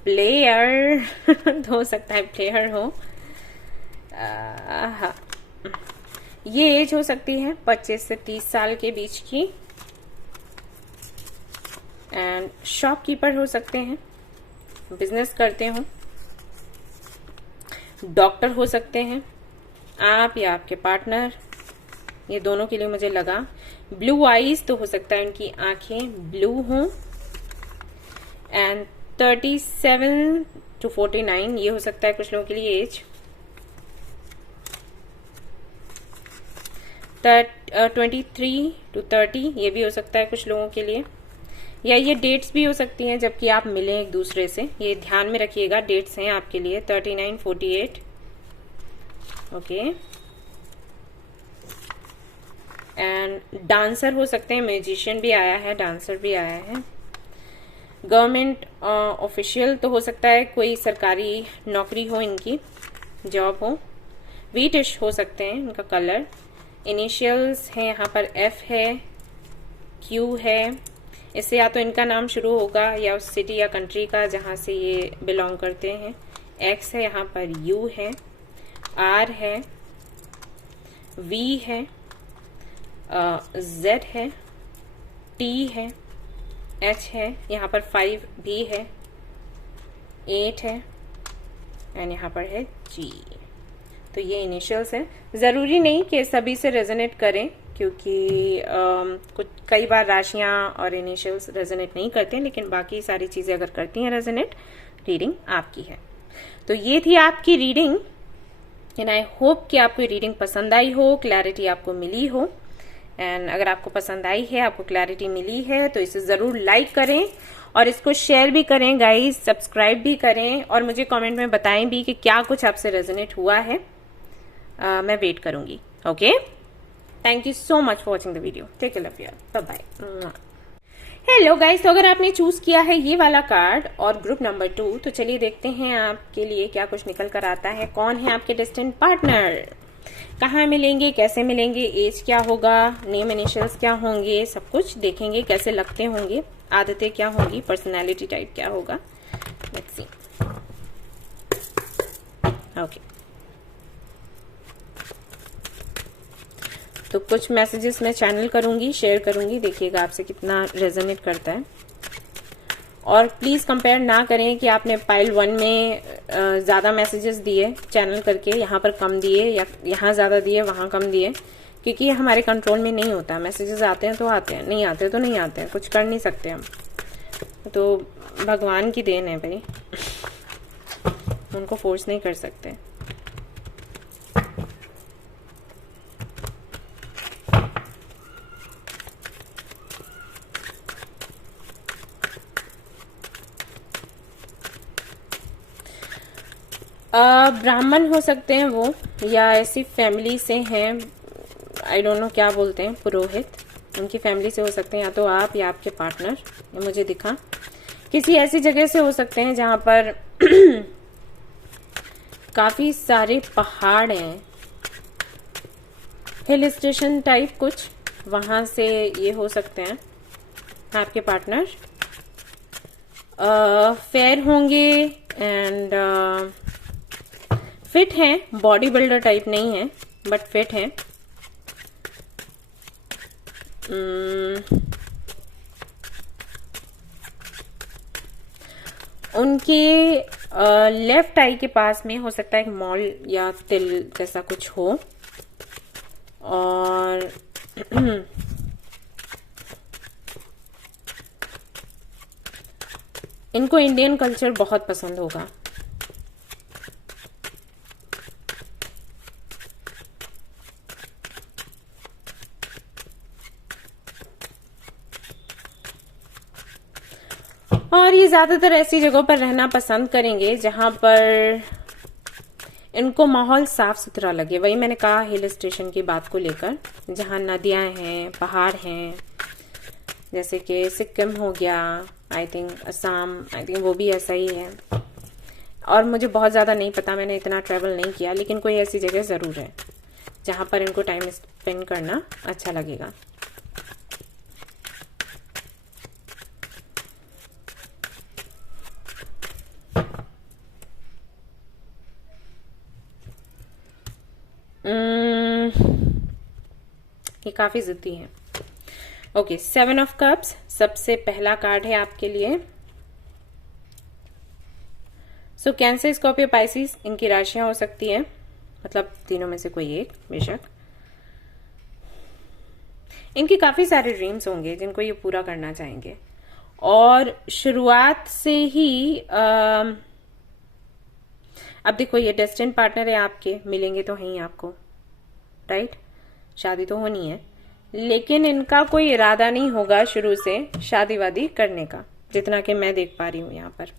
प्लेयर तो हो सकता है प्लेयर हो। हाँ, ये एज हो सकती है 25 से 30 साल के बीच की। एंड शॉपकीपर हो सकते हैं, बिजनेस करते हो। डॉक्टर हो सकते हैं आप या आपके पार्टनर, ये दोनों के लिए मुझे लगा। ब्लू आईज, तो हो सकता है उनकी आंखें ब्लू हों। एंड 37 to 49, ये हो सकता है कुछ लोगों के लिए एज। सकता है 23 to 30, ये भी हो सकता है कुछ लोगों के लिए, या ये डेट्स भी हो सकती हैं जबकि आप मिलें एक दूसरे से। ये ध्यान में रखिएगा, डेट्स हैं आपके लिए 39, 48। ओके, एंड डांसर हो सकते हैं, म्यूजिशियन भी आया है, डांसर भी आया है। गवर्नमेंट ऑफिशियल तो हो सकता है, कोई सरकारी नौकरी हो, इनकी जॉब हो। व्हीटिश हो सकते हैं इनका कलर। इनिशियल्स हैं यहाँ पर, एफ है, क्यू है, इससे या तो इनका नाम शुरू होगा या उस सिटी या कंट्री का जहाँ से ये बिलोंग करते हैं। एक्स है यहाँ पर, यू है, आर है, वी है, जेड है, टी है, एच है, यहाँ पर 5 भी है, 8 है, एंड यहाँ पर है जी। तो ये इनिशियल्स हैं। ज़रूरी नहीं कि सभी से रेजोनेट करें, क्योंकि कुछ कई बार राशियां और इनिशियल्स रेजोनेट नहीं करते हैं, लेकिन बाकी सारी चीज़ें अगर करती हैं रेजोनेट, रीडिंग आपकी है। तो ये थी आपकी रीडिंग, एंड आई होप कि आपको रीडिंग पसंद आई हो, क्लैरिटी आपको मिली हो। एंड अगर आपको पसंद आई है, आपको क्लैरिटी मिली है, तो इसे ज़रूर लाइक करें और इसको शेयर भी करें गाइस, सब्सक्राइब भी करें, और मुझे कमेंट में बताएं भी कि क्या कुछ आपसे रेजोनेट हुआ है। मैं वेट करूंगी। Okay, thank you so much for watching the video. Take care, love you, bye bye. Hello guys, तो अगर आपने चूज किया है ये वाला कार्ड और ग्रुप नंबर 2, तो चलिए देखते हैं आपके लिए क्या कुछ निकल कर आता है। कौन है आपके डेस्टिन्ड पार्टनर, कहाँ मिलेंगे, कैसे मिलेंगे, एज क्या होगा, नेम इनिशियल्स क्या होंगे, सब कुछ देखेंगे। कैसे लगते होंगे, आदतें क्या होंगी, पर्सनैलिटी टाइप क्या होगा। Let's see. ओके, तो कुछ मैसेजेस मैं चैनल करूंगी, शेयर करूंगी, देखिएगा आपसे कितना रेजोनेट करता है। और प्लीज कंपेयर ना करें कि आपने पाइल 1 में ज्यादा मैसेजेस दिए चैनल करके, यहाँ पर कम दिए, या यहाँ ज्यादा दिए वहां कम दिए, क्योंकि ये हमारे कंट्रोल में नहीं होता। मैसेजेस आते हैं तो आते हैं, नहीं आते तो नहीं आते हैं, कुछ कर नहीं सकते हम। तो भगवान की देन है भाई, उनको फोर्स नहीं कर सकते। ब्राह्मण हो सकते हैं वो, या ऐसी फैमिली से हैं, आई डोंट नो क्या बोलते हैं, पुरोहित, उनकी फैमिली से हो सकते हैं, या तो आप या आपके पार्टनर। ये मुझे दिखा किसी ऐसी जगह से हो सकते हैं जहां पर काफी सारे पहाड़ हैं, हिल स्टेशन टाइप कुछ, वहां से ये हो सकते हैं आपके पार्टनर। फेयर होंगे एंड फिट हैं, बॉडी बिल्डर टाइप नहीं है बट फिट हैं। उनके लेफ्ट आई के पास में हो सकता है एक मॉल या तिल जैसा कुछ हो, और इनको इंडियन कल्चर बहुत पसंद होगा। और ये ज्यादातर ऐसी जगहों पर रहना पसंद करेंगे जहां पर इनको माहौल साफ सुथरा लगे। वही मैंने कहा हिल स्टेशन की बात को लेकर, जहां नदियां हैं, पहाड़ हैं, जैसे कि सिक्किम हो गया, I think Assam, I think वो भी ऐसा ही है। और मुझे बहुत ज्यादा नहीं पता, मैंने इतना ट्रेवल नहीं किया, लेकिन कोई ऐसी जगह जरूर है जहां पर इनको टाइम स्पेंड करना अच्छा लगेगा। ये काफी जिद्दी है। ओके, 7 ऑफ कप्स सबसे पहला कार्ड है आपके लिए। सो कैंसर, स्कॉर्पियो, पाइसिस, इनकी राशियां हो सकती हैं, मतलब तीनों में से कोई एक बेशक। इनके काफी सारे ड्रीम्स होंगे जिनको ये पूरा करना चाहेंगे, और शुरुआत से ही अब देखो ये डेस्टिन्ड पार्टनर है आपके, मिलेंगे तो हैं ही आपको, राइट। शादी तो होनी है, लेकिन इनका कोई इरादा नहीं होगा शुरू से शादी वादी करने का, जितना कि मैं देख पा रही हूँ यहाँ पर।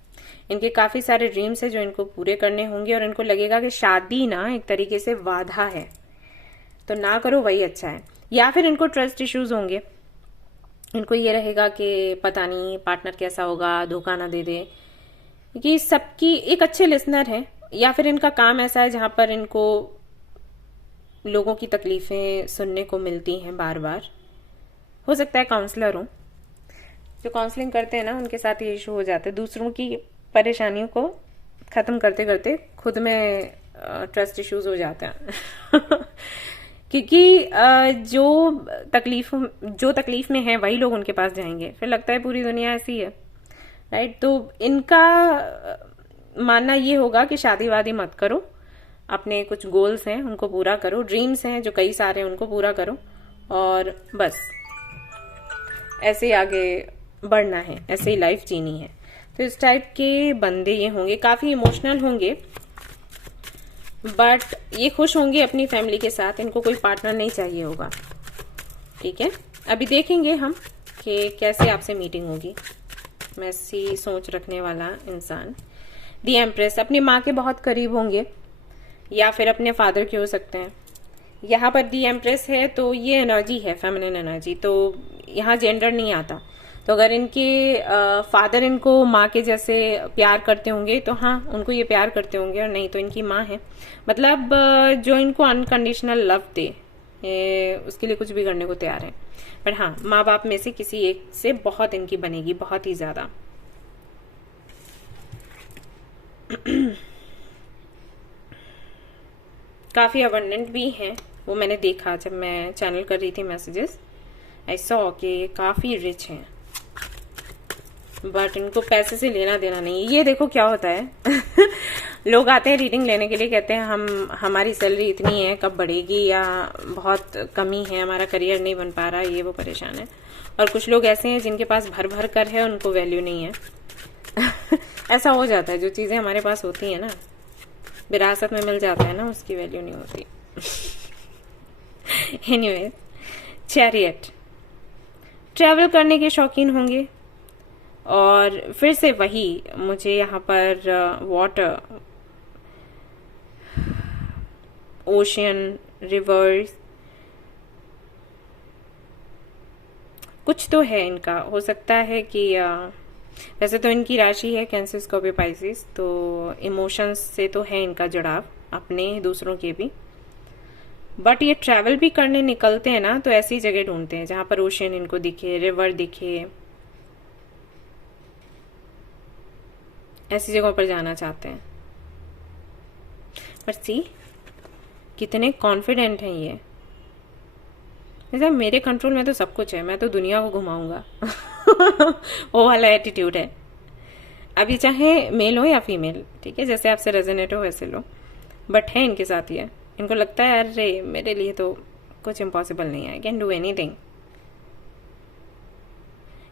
इनके काफी सारे ड्रीम्स है जो इनको पूरे करने होंगे, और इनको लगेगा कि शादी ना एक तरीके से बाधा है, तो ना करो वही अच्छा है। या फिर इनको ट्रस्ट इश्यूज होंगे, इनको ये रहेगा कि पता नहीं पार्टनर कैसा होगा, धोखा ना दे दे, क्योंकि सबकी एक अच्छे लिसनर है। या फिर इनका काम ऐसा है जहां पर इनको लोगों की तकलीफें सुनने को मिलती हैं बार बार। हो सकता है काउंसलर हो, जो काउंसलिंग करते हैं ना उनके साथ ये इशू हो जाते हैं, दूसरों की परेशानियों को खत्म करते करते खुद में ट्रस्ट इश्यूज हो जाते हैं क्योंकि जो तकलीफ में है वही लोग उनके पास जाएंगे, फिर लगता है पूरी दुनिया ऐसी है, राइट। तो इनका मानना ये होगा कि शादी वादी मत करो, अपने कुछ गोल्स हैं उनको पूरा करो, ड्रीम्स हैं जो कई सारे हैं उनको पूरा करो, और बस ऐसे ही आगे बढ़ना है, ऐसे ही लाइफ जीनी है। तो इस टाइप के बंदे ये होंगे, काफी इमोशनल होंगे, बट ये खुश होंगे अपनी फैमिली के साथ, इनको कोई पार्टनर नहीं चाहिए होगा, ठीक है। अभी देखेंगे हम कि कैसे आपसे मीटिंग होगी। ऐसी सोच रखने वाला इंसान, दी एम्प्रेस, अपनी माँ के बहुत करीब होंगे या फिर अपने फादर के हो सकते हैं। यहाँ पर दी एम्प्रेस है तो ये एनर्जी है, फेमिनिन एनर्जी, तो यहाँ जेंडर नहीं आता। तो अगर इनके फादर इनको माँ के जैसे प्यार करते होंगे तो हाँ उनको ये प्यार करते होंगे, और नहीं तो इनकी माँ है, मतलब जो इनको अनकंडीशनल लव दे, उसके लिए कुछ भी करने को तैयार है। पर हाँ माँ बाप में से किसी एक से बहुत इनकी बनेगी, बहुत ही ज्यादा। काफी अबंडेंट भी हैं, वो मैंने देखा जब मैं चैनल कर रही थी मैसेजेस, आई सॉ कि काफी रिच हैं, बट इनको पैसे से लेना देना नहीं। ये देखो क्या होता है लोग आते हैं रीडिंग लेने के लिए, कहते हैं हमारी सैलरी इतनी है, कब बढ़ेगी, या बहुत कमी है, हमारा करियर नहीं बन पा रहा, ये वो परेशान है। और कुछ लोग ऐसे हैं जिनके पास भर भर कर है, उनको वैल्यू नहीं है ऐसा हो जाता है, जो चीजें हमारे पास होती है ना, विरासत में मिल जाता है ना, उसकी वैल्यू नहीं होती एनीवे, चैरियट, ट्रैवल करने के शौकीन होंगे, और फिर से वही मुझे यहाँ पर वाटर, ओशियन, रिवर्स, कुछ तो है इनका। हो सकता है कि वैसे तो इनकी राशि है कैंसर, स्कॉर्पियो, पाइसिस, तो इमोशंस से तो है इनका जुड़ाव, अपने दूसरों के भी। बट ये ट्रैवल भी करने निकलते हैं ना, तो ऐसी जगह ढूंढते हैं जहां पर ओशियन इनको दिखे, रिवर दिखे, ऐसी जगहों पर जाना चाहते हैं। पर सी कितने कॉन्फिडेंट हैं ये, जैसे मेरे कंट्रोल में तो सब कुछ है, मैं तो दुनिया को घुमाऊंगा वो वाला एटीट्यूड है। अभी चाहे मेल हो या फीमेल, ठीक है, जैसे आपसे रेजोनेट हो वैसे लो, बट है इनके साथ ये, इनको लगता है अरे मेरे लिए तो कुछ इम्पॉसिबल नहीं है, आई कैन डू एनीथिंग।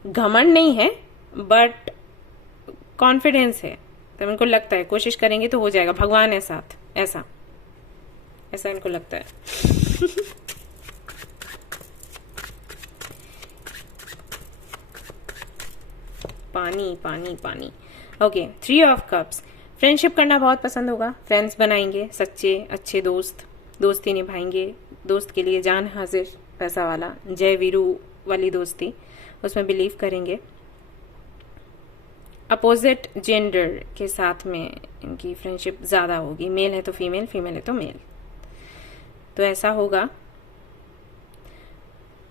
घमंड नहीं है बट कॉन्फिडेंस है, तो इनको लगता है कोशिश करेंगे तो हो जाएगा, भगवान है साथ, ऐसा ऐसा इनको लगता है पानी पानी पानी। ओके, 3 ऑफ कप्स, फ्रेंडशिप करना बहुत पसंद होगा, फ्रेंड्स बनाएंगे, सच्चे अच्छे दोस्त, दोस्ती निभाएंगे, दोस्त के लिए जान हाजिर, पैसा वाला, जय वीरू वाली दोस्ती, उसमें बिलीव करेंगे। अपोजिट जेंडर के साथ में इनकी फ्रेंडशिप ज्यादा होगी, मेल है तो फीमेल, फीमेल है तो मेल, तो ऐसा होगा।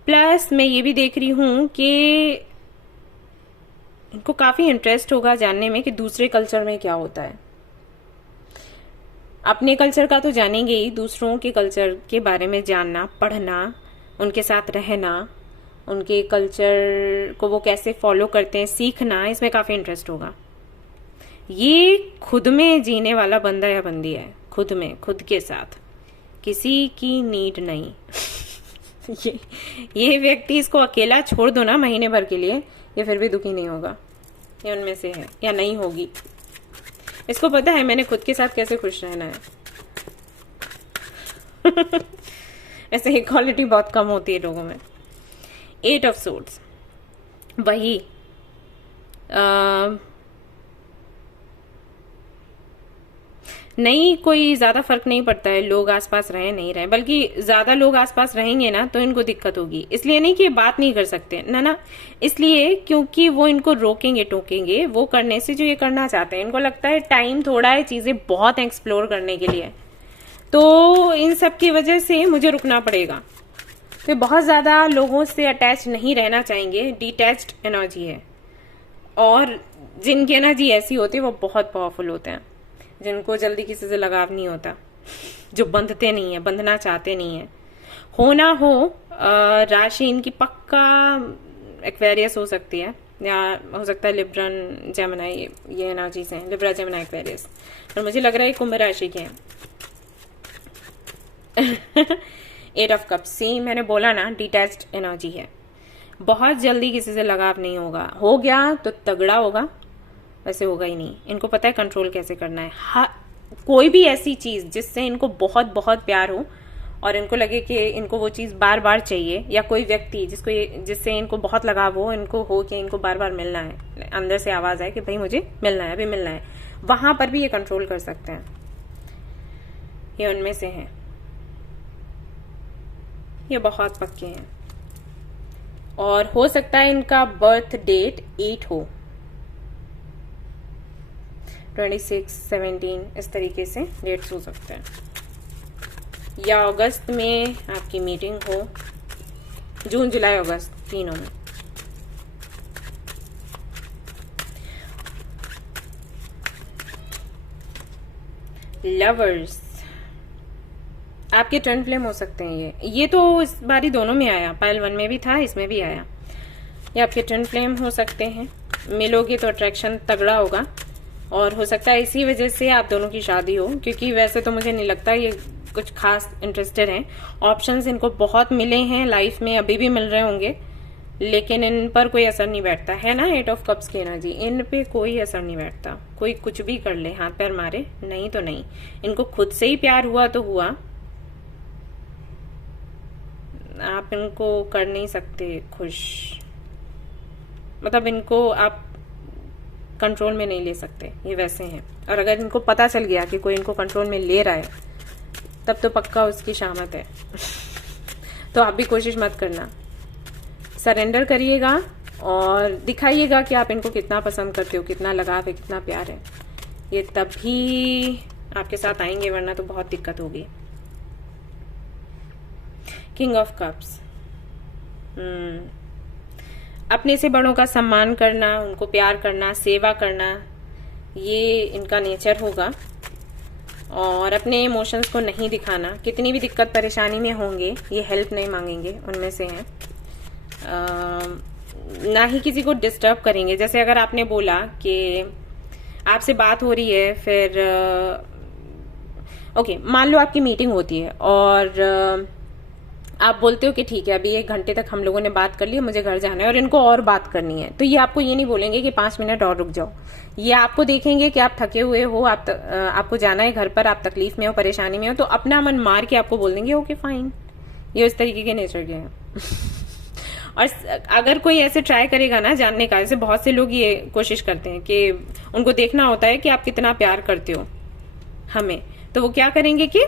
प्लस मैं ये भी देख रही हूं कि इनको काफी इंटरेस्ट होगा जानने में कि दूसरे कल्चर में क्या होता है। अपने कल्चर का तो जानेंगे ही, दूसरों के कल्चर के बारे में जानना, पढ़ना, उनके साथ रहना, उनके कल्चर को वो कैसे फॉलो करते हैं सीखना, इसमें काफी इंटरेस्ट होगा। ये खुद में जीने वाला बंदा या बंदी है, खुद में, खुद के साथ, किसी की नीड नहीं ये व्यक्ति इसको अकेला छोड़ दो ना महीने भर के लिए, ये फिर भी दुखी नहीं होगा, ये उनमें से है या नहीं होगी। इसको पता है मैंने खुद के साथ कैसे खुश रहना है ऐसे इक्वालिटी बहुत कम होती है लोगों में। 8 ऑफ सोर्ड्स, वही नहीं, कोई ज्यादा फर्क नहीं पड़ता है लोग आसपास रहे नहीं रहे, बल्कि ज्यादा लोग आसपास रहेंगे ना तो इनको दिक्कत होगी। इसलिए नहीं कि ये बात नहीं कर सकते ना, इसलिए क्योंकि वो इनको रोकेंगे टोकेंगे वो करने से जो ये करना चाहते हैं। इनको लगता है टाइम थोड़ा है, चीजें बहुत एक्सप्लोर करने के लिए, तो इन सब की वजह से मुझे रुकना पड़ेगा। तो बहुत ज्यादा लोगों से अटैच नहीं रहना चाहेंगे, डिटैच्ड एनर्जी है। और जिनकी एनर्जी ऐसी होती है वो बहुत पावरफुल होते हैं, जिनको जल्दी किसी से लगाव नहीं होता, जो बंधते नहीं है, बंधना चाहते नहीं है। हो ना हो राशि इनकी पक्का एक्वेरियस हो सकती है, या हो सकता है लिब्रन जेमिनी, ये एनर्जीज हैं, लिब्रा जेमिनी एक्वेरियस। और मुझे लग रहा है कुंभ राशि के हैं। 8 ऑफ कप्स, सी मैंने बोला ना डिटैच्ड एनर्जी है, बहुत जल्दी किसी से लगाव नहीं होगा, हो गया तो तगड़ा होगा, वैसे होगा ही नहीं। इनको पता है कंट्रोल कैसे करना है। कोई भी ऐसी चीज जिससे इनको बहुत बहुत प्यार हो और इनको लगे कि इनको वो चीज बार बार चाहिए, या कोई व्यक्ति जिससे इनको बहुत लगाव हो, इनको हो कि इनको बार बार मिलना है, अंदर से आवाज आए कि भाई मुझे मिलना है, अभी मिलना है, वहां पर भी ये कंट्रोल कर सकते हैं। ये उनमें से हैं, ये बहुत पक्के हैं। और हो सकता है इनका बर्थ डेट 8 हो, 26, 17 इस तरीके से डेट्स हो सकते हैं, या अगस्त में आपकी मीटिंग हो, जून जुलाई अगस्त तीनों में। लवर्स, आपके ट्विन फ्लेम हो सकते हैं। ये तो इस बारी दोनों में आया, पायल 1 में भी था, इसमें भी आया। ये आपके ट्विन फ्लेम हो सकते हैं, मिलोगे तो अट्रैक्शन तगड़ा होगा, और हो सकता है इसी वजह से आप दोनों की शादी हो, क्योंकि वैसे तो मुझे नहीं लगता ये कुछ खास इंटरेस्टेड हैं। ऑप्शंस इनको बहुत मिले हैं लाइफ में, अभी भी मिल रहे होंगे, लेकिन इन पर कोई असर नहीं बैठता है ना। 8 ऑफ कप्स की एनर्जी, इन पे कोई असर नहीं बैठता, कोई कुछ भी कर ले, हाथ पैर मारे, नहीं तो नहीं। इनको खुद से ही प्यार हुआ तो हुआ, आप इनको कर नहीं सकते खुश, मतलब इनको आप कंट्रोल में नहीं ले सकते, ये वैसे हैं। और अगर इनको पता चल गया कि कोई इनको कंट्रोल में ले रहा है, तब तो पक्का उसकी शामत है। तो आप भी कोशिश मत करना, सरेंडर करिएगा और दिखाइएगा कि आप इनको कितना पसंद करते हो, कितना लगाव है, कितना प्यार है। ये तभी आपके साथ आएंगे, वरना तो बहुत दिक्कत होगी। किंग ऑफ कप्स, अपने से बड़ों का सम्मान करना, उनको प्यार करना, सेवा करना, ये इनका नेचर होगा। और अपने इमोशंस को नहीं दिखाना, कितनी भी दिक्कत परेशानी में होंगे ये हेल्प नहीं मांगेंगे, उनमें से हैं। ना ही किसी को डिस्टर्ब करेंगे। जैसे अगर आपने बोला कि आपसे बात हो रही है, फिर ओके मान लो आपकी मीटिंग होती है और आप बोलते हो कि ठीक है अभी 1 घंटे तक हम लोगों ने बात कर ली, मुझे घर जाना है और इनको और बात करनी है, तो ये आपको ये नहीं बोलेंगे कि 5 मिनट और रुक जाओ। ये आपको देखेंगे कि आप थके हुए हो, आपको जाना है घर पर, आप तकलीफ में हो, परेशानी में हो, तो अपना मन मार के आपको बोल देंगे ओके फाइन। ये इस तरीके के नेचर के हैं। और अगर कोई ऐसे ट्राई करेगा ना जानने का, जैसे बहुत से लोग ये कोशिश करते हैं कि उनको देखना होता है कि आप कितना प्यार करते हो हमें, तो वो क्या करेंगे कि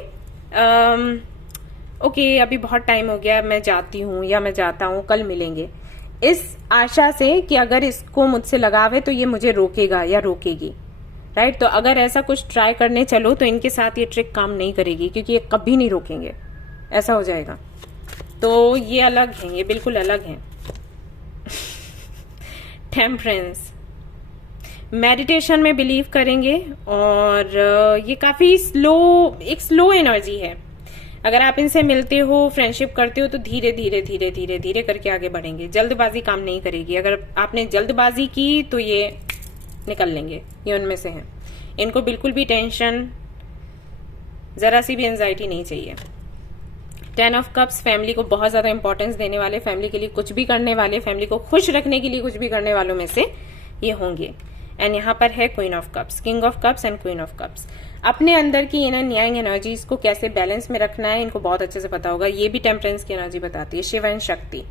ओके अभी बहुत टाइम हो गया, मैं जाती हूँ या मैं जाता हूँ, कल मिलेंगे, इस आशा से कि अगर इसको मुझसे लगाव है तो ये मुझे रोकेगा या रोकेगी, राइट। तो अगर ऐसा कुछ ट्राई करने चलो तो इनके साथ ये ट्रिक काम नहीं करेगी, क्योंकि ये कभी नहीं रोकेंगे, ऐसा हो जाएगा। तो ये अलग हैं, ये बिल्कुल अलग हैं। टेम्परेंस, मेडिटेशन में बिलीव करेंगे और ये काफी एक स्लो एनर्जी है। अगर आप इनसे मिलते हो, फ्रेंडशिप करते हो, तो धीरे धीरे धीरे धीरे धीरे करके आगे बढ़ेंगे, जल्दबाजी काम नहीं करेगी। अगर आपने जल्दबाजी की तो ये निकल लेंगे, ये उनमें से हैं। इनको बिल्कुल भी टेंशन, जरा सी भी एंजाइटी नहीं चाहिए। 10 ऑफ कप्स, फैमिली को बहुत ज्यादा इंपॉर्टेंस देने वाले, फैमिली के लिए कुछ भी करने वाले, फैमिली को खुश रखने के लिए कुछ भी करने वालों में से ये होंगे। एंड यहाँ पर है queen of cups, king of cups and queen of cups. अपने अंदर की इनर यांग एनर्जीज को कैसे बैलेंस में रखना है इनको बहुत अच्छे से पता होगा। ये भी टेम्परेंस की एनर्जी बताती है, शिव एंड शक्ति।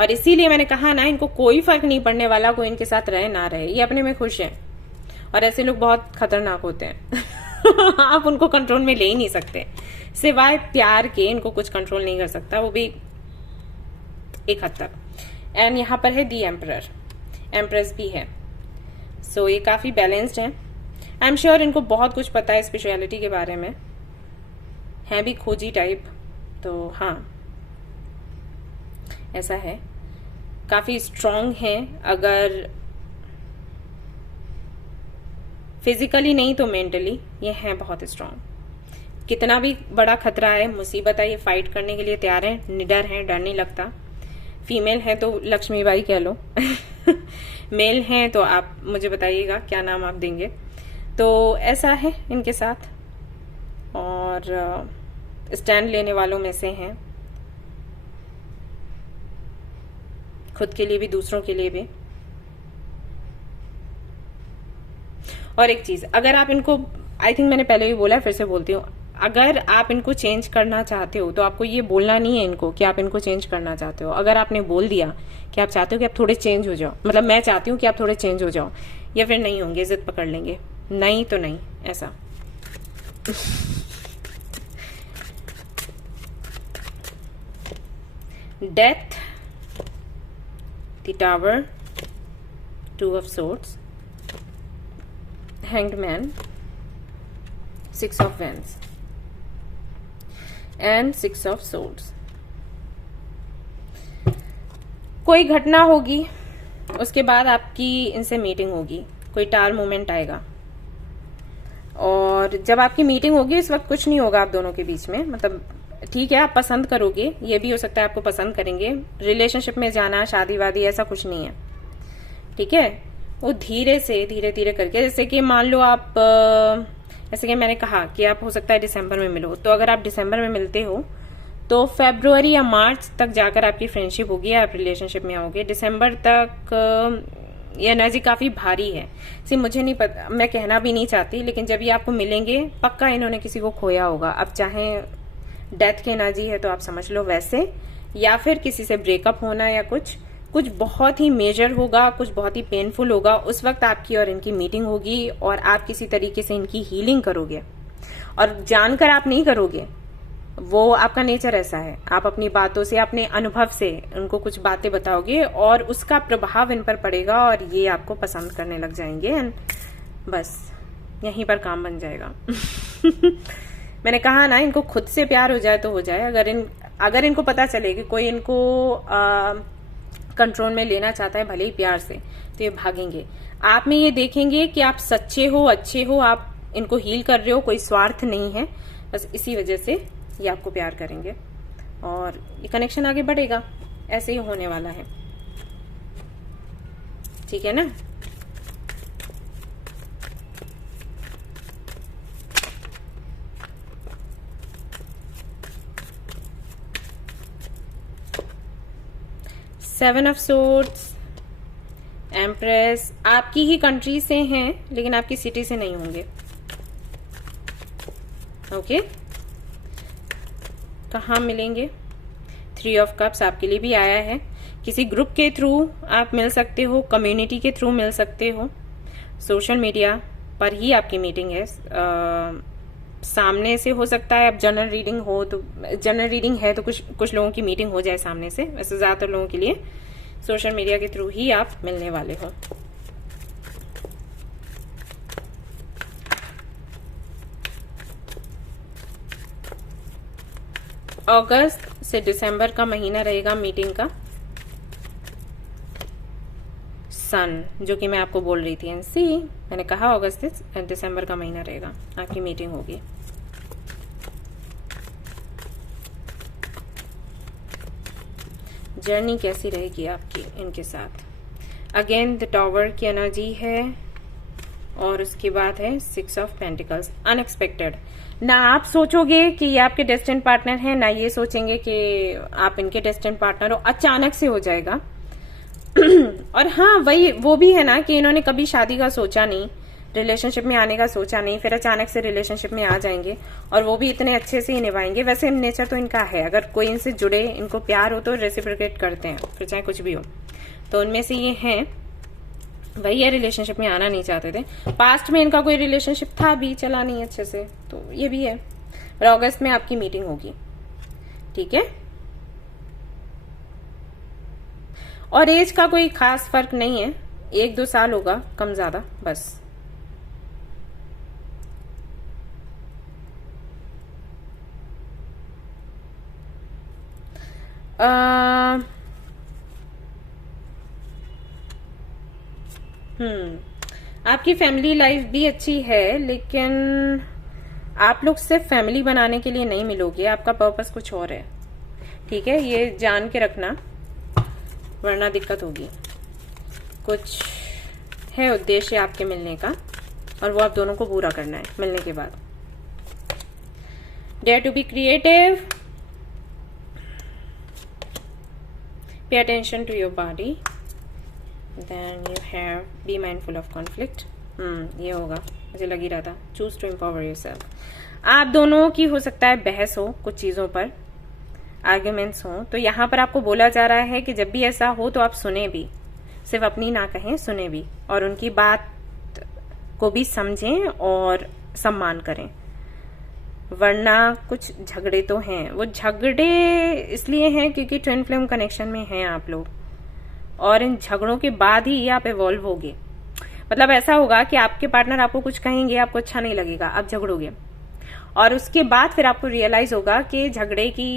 और इसीलिए मैंने कहा ना, इनको कोई फर्क नहीं पड़ने वाला कोई इनके साथ रहे ना रहे, ये अपने में खुश है। और ऐसे लोग बहुत खतरनाक होते हैं आप उनको कंट्रोल में ले ही नहीं सकते, सिवाय प्यार के इनको कुछ कंट्रोल नहीं कर सकता, वो भी एक हद तक। एंड यहाँ पर है दी एम्परर, एम्प्रेस भी है। सो ये काफी बैलेंस्ड है। आई एम श्योर इनको बहुत कुछ पता है स्पिरिचुअलिटी के बारे में, है भी खोजी टाइप, तो हाँ ऐसा है। काफी स्ट्रांग है, अगर फिजिकली नहीं तो मेंटली ये है बहुत स्ट्रांग। कितना भी बड़ा खतरा है, मुसीबत है, ये फाइट करने के लिए तैयार है, निडर है, डर नहीं लगता। फीमेल है तो लक्ष्मीबाई कह लो मेल है तो आप मुझे बताइएगा क्या नाम आप देंगे। तो ऐसा है इनके साथ, और स्टैंड लेने वालों में से हैं, खुद के लिए भी दूसरों के लिए भी। और एक चीज, अगर आप इनको, आई थिंक मैंने पहले भी बोला है, फिर से बोलती हूँ, अगर आप इनको चेंज करना चाहते हो तो आपको ये बोलना नहीं है इनको कि आप इनको चेंज करना चाहते हो। अगर आपने बोल दिया कि आप चाहते हो कि आप थोड़े चेंज हो जाओ, मतलब मैं चाहती हूँ कि आप थोड़े चेंज हो जाओ, या फिर नहीं होंगे, जिद पकड़ लेंगे, नहीं तो नहीं, ऐसा। Death, the tower, two of swords, hanged man, six of wands and six of swords. कोई घटना होगी, उसके बाद आपकी इनसे मीटिंग होगी, कोई टार मोमेंट आएगा, और जब आपकी मीटिंग होगी इस वक्त कुछ नहीं होगा आप दोनों के बीच में। मतलब ठीक है, आप पसंद करोगे, ये भी हो सकता है आपको पसंद करेंगे, रिलेशनशिप में जाना, शादी वादी ऐसा कुछ नहीं है, ठीक है। वो धीरे से धीरे धीरे करके, जैसे कि मान लो आप, जैसे कि मैंने कहा कि आप हो सकता है दिसंबर में मिलो, तो अगर आप दिसंबर में मिलते हो तो फरवरी या मार्च तक जाकर आपकी फ्रेंडशिप होगी, आप रिलेशनशिप में आओगे। दिसंबर तक ये एनर्जी काफी भारी है, सिर्फ मुझे नहीं पता, मैं कहना भी नहीं चाहती, लेकिन जब ये आपको मिलेंगे पक्का इन्होंने किसी को खोया होगा। अब चाहे डेथ की एनर्जी है तो आप समझ लो वैसे, या फिर किसी से ब्रेकअप होना, या कुछ बहुत ही मेजर होगा, कुछ बहुत ही पेनफुल होगा। उस वक्त आपकी और इनकी मीटिंग होगी और आप किसी तरीके से इनकी हीलिंग करोगे, और जानकर आप नहीं करोगे, वो आपका नेचर ऐसा है। आप अपनी बातों से, अपने अनुभव से उनको कुछ बातें बताओगे और उसका प्रभाव इन पर पड़ेगा और ये आपको पसंद करने लग जाएंगे, एंड बस यहीं पर काम बन जाएगा मैंने कहा ना, इनको खुद से प्यार हो जाए तो हो जाए। अगर इनको पता चले कि कोई इनको कंट्रोल में लेना चाहता है, भले ही प्यार से, तो ये भागेंगे। आप में ये देखेंगे कि आप सच्चे हो, अच्छे हो, आप इनको हील कर रहे हो, कोई स्वार्थ नहीं है, बस इसी वजह से ये आपको प्यार करेंगे और ये कनेक्शन आगे बढ़ेगा। ऐसे ही होने वाला है, ठीक है ना। सेवन ऑफ सोर्ड्स, एम्प्रेस, आपकी ही कंट्री से हैं लेकिन आपकी सिटी से नहीं होंगे, ओके। कहाँ मिलेंगे? थ्री ऑफ कप्स आपके लिए भी आया है। किसी ग्रुप के थ्रू आप मिल सकते हो, कम्युनिटी के थ्रू मिल सकते हो, सोशल मीडिया पर ही आपकी मीटिंग है। सामने से हो सकता है, अब जनरल रीडिंग हो तो, जनरल रीडिंग है तो कुछ लोगों की मीटिंग हो जाए सामने से, वैसे ज्यादातर लोगों के लिए सोशल मीडिया के थ्रू ही आप मिलने वाले हो। अगस्त से दिसंबर का महीना रहेगा मीटिंग का। सन, जो कि मैं आपको बोल रही थी, एनसी, मैंने कहा अगस्त से दिसंबर का महीना रहेगा, आपकी मीटिंग होगी। जर्नी कैसी रहेगी आपकी इनके साथ? अगेन द टावर की एनर्जी है और उसके बाद है सिक्स ऑफ पेंटिकल्स। अनएक्सपेक्टेड, ना आप सोचोगे कि ये आपके डेस्टिन्ड पार्टनर है, ना ये सोचेंगे कि आप इनके डेस्टिन्ड पार्टनर हो, अचानक से हो जाएगा और हाँ, वो भी है ना कि इन्होंने कभी शादी का सोचा नहीं, रिलेशनशिप में आने का सोचा नहीं, फिर अचानक से रिलेशनशिप में आ जाएंगे और वो भी इतने अच्छे से ही निभाएंगे। वैसे नेचर तो इनका है, अगर कोई इनसे जुड़े, इनको प्यार हो तो रेसिप्रोकेट करते हैं, फिर चाहे कुछ भी हो। तो उनमें से ये हैं, वही है रिलेशनशिप में आना नहीं चाहते थे। पास्ट में इनका कोई रिलेशनशिप था भी, चला नहीं अच्छे से, तो ये भी है। और अगस्त में आपकी मीटिंग होगी, ठीक है। और एज का कोई खास फर्क नहीं है, 1-2 साल होगा कम ज्यादा बस। आपकी फैमिली लाइफ भी अच्छी है, लेकिन आप लोग सिर्फ फैमिली बनाने के लिए नहीं मिलोगे, आपका पर्पस कुछ और है, ठीक है। ये जान के रखना, वरना दिक्कत होगी। कुछ है उद्देश्य आपके मिलने का, और वो आप दोनों को पूरा करना है मिलने के बाद। Dare to be creative, pay attention to your body, then you have be mindful of conflict. ये होगा, मुझे लग ही रहा था। Choose to empower yourself. आप दोनों की हो सकता है बहस हो कुछ चीजों पर, आर्ग्यूमेंट्स हो, तो यहाँ पर आपको बोला जा रहा है कि जब भी ऐसा हो तो आप सुने भी, सिर्फ अपनी ना कहें, सुने भी, और उनकी बात को भी समझें और सम्मान करें। वरना कुछ झगड़े तो हैं, वो झगड़े इसलिए हैं क्योंकि ट्विन फ्लेम कनेक्शन में हैं आप लोग, और इन झगड़ों के बाद ही आप इवॉल्व होगे। मतलब ऐसा होगा कि आपके पार्टनर आपको कुछ कहेंगे, आपको अच्छा नहीं लगेगा, आप झगड़ोगे, और उसके बाद फिर आपको रियलाइज होगा कि झगड़े की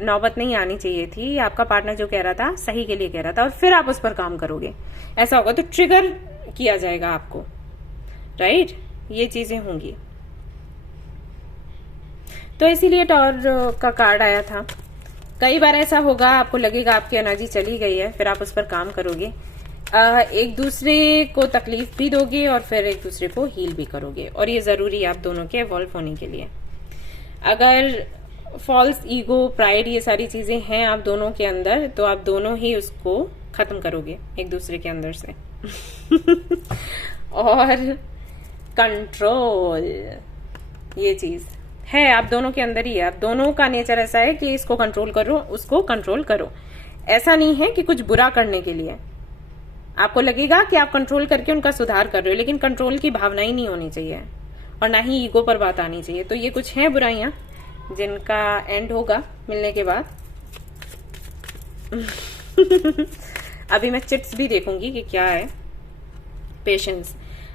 नौबत नहीं आनी चाहिए थी, आपका पार्टनर जो कह रहा था सही के लिए कह रहा था, और फिर आप उस पर काम करोगे। ऐसा होगा, तो ट्रिगर किया जाएगा आपको, राइट। ये चीजें होंगी, तो इसीलिए टॉर का कार्ड आया था। कई बार ऐसा होगा, आपको लगेगा आपकी एनर्जी चली गई है, फिर आप उस पर काम करोगे, एक दूसरे को तकलीफ भी दोगे और फिर एक दूसरे को हील भी करोगे, और ये जरूरी है आप दोनों के इवॉल्व होने के लिए। अगर फॉल्स ईगो, प्राइड, ये सारी चीजें हैं आप दोनों के अंदर, तो आप दोनों ही उसको खत्म करोगे एक दूसरे के अंदर से। और कंट्रोल, ये चीज है आप दोनों के अंदर ही है। आप दोनों का नेचर ऐसा है कि इसको कंट्रोल करो, उसको कंट्रोल करो। ऐसा नहीं है कि कुछ बुरा करने के लिए, आपको लगेगा कि आप कंट्रोल करके उनका सुधार कर रहे हो, लेकिन कंट्रोल की भावना ही नहीं होनी चाहिए, और ना ही ईगो पर बात आनी चाहिए। तो ये कुछ हैं बुराइयां जिनका एंड होगा मिलने के बाद। अभी मैं चिट्स भी देखूंगी कि क्या है। पेशेंस,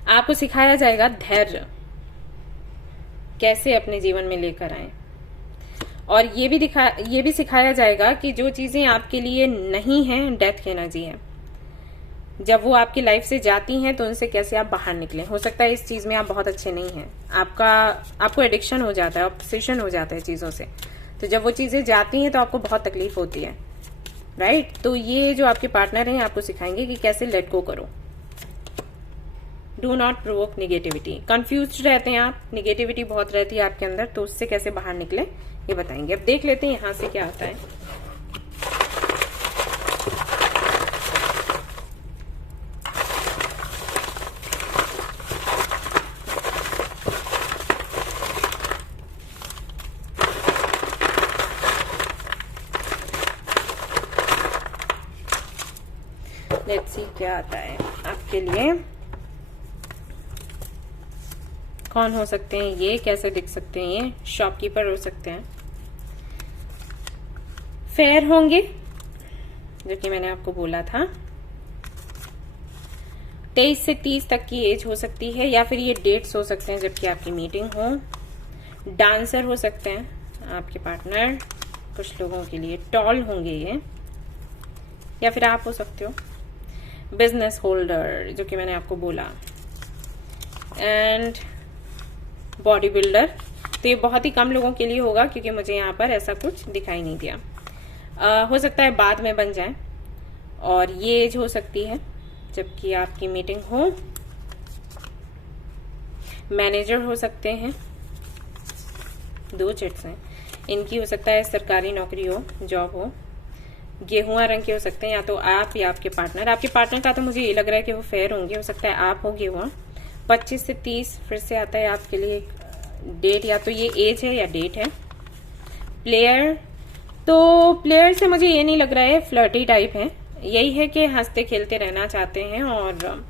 आपको सिखाया जाएगा धैर्य कैसे अपने जीवन में लेकर आए, और ये भी सिखाया जाएगा कि जो चीजें आपके लिए नहीं हैं, डेथ की एनर्जी है, जब वो आपकी लाइफ से जाती हैं तो उनसे कैसे आप बाहर निकलें। हो सकता है इस चीज में आप बहुत अच्छे नहीं हैं, आपको एडिक्शन हो जाता है, ऑब्सेशन हो जाता है चीजों से, तो जब वो चीजें जाती हैं तो आपको बहुत तकलीफ होती है, राइट। तो ये जो आपके पार्टनर हैं आपको सिखाएंगे कि कैसे लेट गो करो। Do not provoke negativity. Confuse रहते हैं आप, निगेटिविटी बहुत रहती है आपके अंदर, तो उससे कैसे बाहर निकले ये बताएंगे। अब देख लेते हैं यहां से क्या आता है। लेट्स सी क्या आता है आपके लिए। कौन हो सकते हैं ये, कैसे दिख सकते हैं ये? शॉपकीपर हो सकते हैं, फेयर होंगे जो कि मैंने आपको बोला था। 23 से 30 तक की एज हो सकती है, या फिर ये डेट्स हो सकते हैं जबकि आपकी मीटिंग हो। डांसर हो सकते हैं आपके पार्टनर, कुछ लोगों के लिए टॉल होंगे ये, या फिर आप हो सकते हो। बिजनेस होल्डर जो कि मैंने आपको बोला, एंड बॉडी बिल्डर। तो ये बहुत ही कम लोगों के लिए होगा क्योंकि मुझे यहाँ पर ऐसा कुछ दिखाई नहीं दिया। हो सकता है बाद में बन जाए। और ये एज हो सकती है जबकि आपकी मीटिंग हो। मैनेजर हो सकते हैं, 2 चिट्स हैं, इनकी हो सकता है सरकारी नौकरी हो, जॉब हो। गेहुआ रंग के हो सकते हैं, या तो आप या आपके पार्टनर। आपके पार्टनर का तो मुझे ये लग रहा है कि वो फेयर होंगे, हो सकता है आप हो गेहुआ। 25 से 30 फिर से आता है आपके लिए डेट, या तो ये एज है या डेट है। प्लेयर, तो प्लेयर से मुझे ये नहीं लग रहा है फ्लर्टी टाइप है, यही है कि हंसते खेलते रहना चाहते हैं और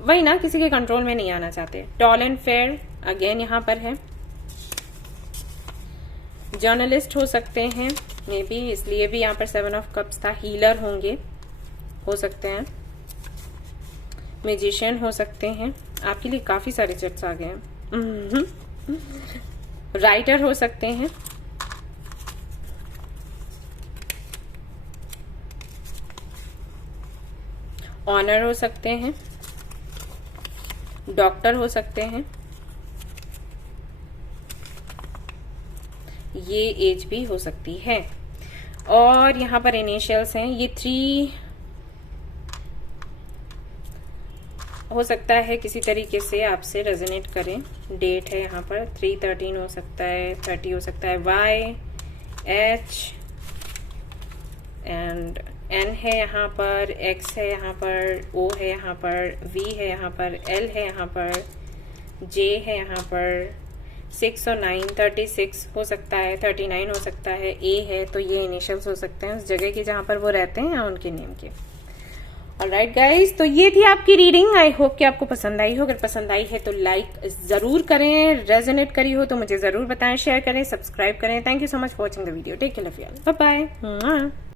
वही ना, किसी के कंट्रोल में नहीं आना चाहते। टॉल एंड फेयर अगेन यहाँ पर है। जर्नलिस्ट हो सकते हैं मे बी, इसलिए भी यहाँ पर 7 ऑफ कप्स था। हीलर होंगे, हो सकते हैं। म्यूजिशियन हो सकते हैं, आपके लिए काफी सारे चिट्स आ गए हैं। राइटर हो सकते हैं। ऑनर हो सकते हैं। डॉक्टर हो सकते हैं। ये एज भी हो सकती है। और यहाँ पर इनिशियल्स हैं, ये 3 हो सकता है किसी तरीके से आपसे रेजोनेट करें। डेट है यहाँ पर 3/13 हो सकता है, 30 हो सकता है। Y H एंड N है यहाँ पर, X है यहाँ पर, O है यहाँ पर, V है यहाँ पर, L है यहाँ पर, J है यहाँ पर, 6 और 9 36 हो सकता है, 39 हो सकता है। A है, तो ये इनिशियल्स हो सकते हैं उस जगह के जहाँ पर वो रहते हैं या उनके नेम के। ऑलराइट गाइज, तो ये थी आपकी रीडिंग। आई होप कि आपको पसंद आई हो। अगर पसंद आई है तो लाइक जरूर करें, रेजोनेट करी हो तो मुझे जरूर बताएं, शेयर करें, सब्सक्राइब करें। Thank you so much for watching the video. Take care, love you all, bye bye.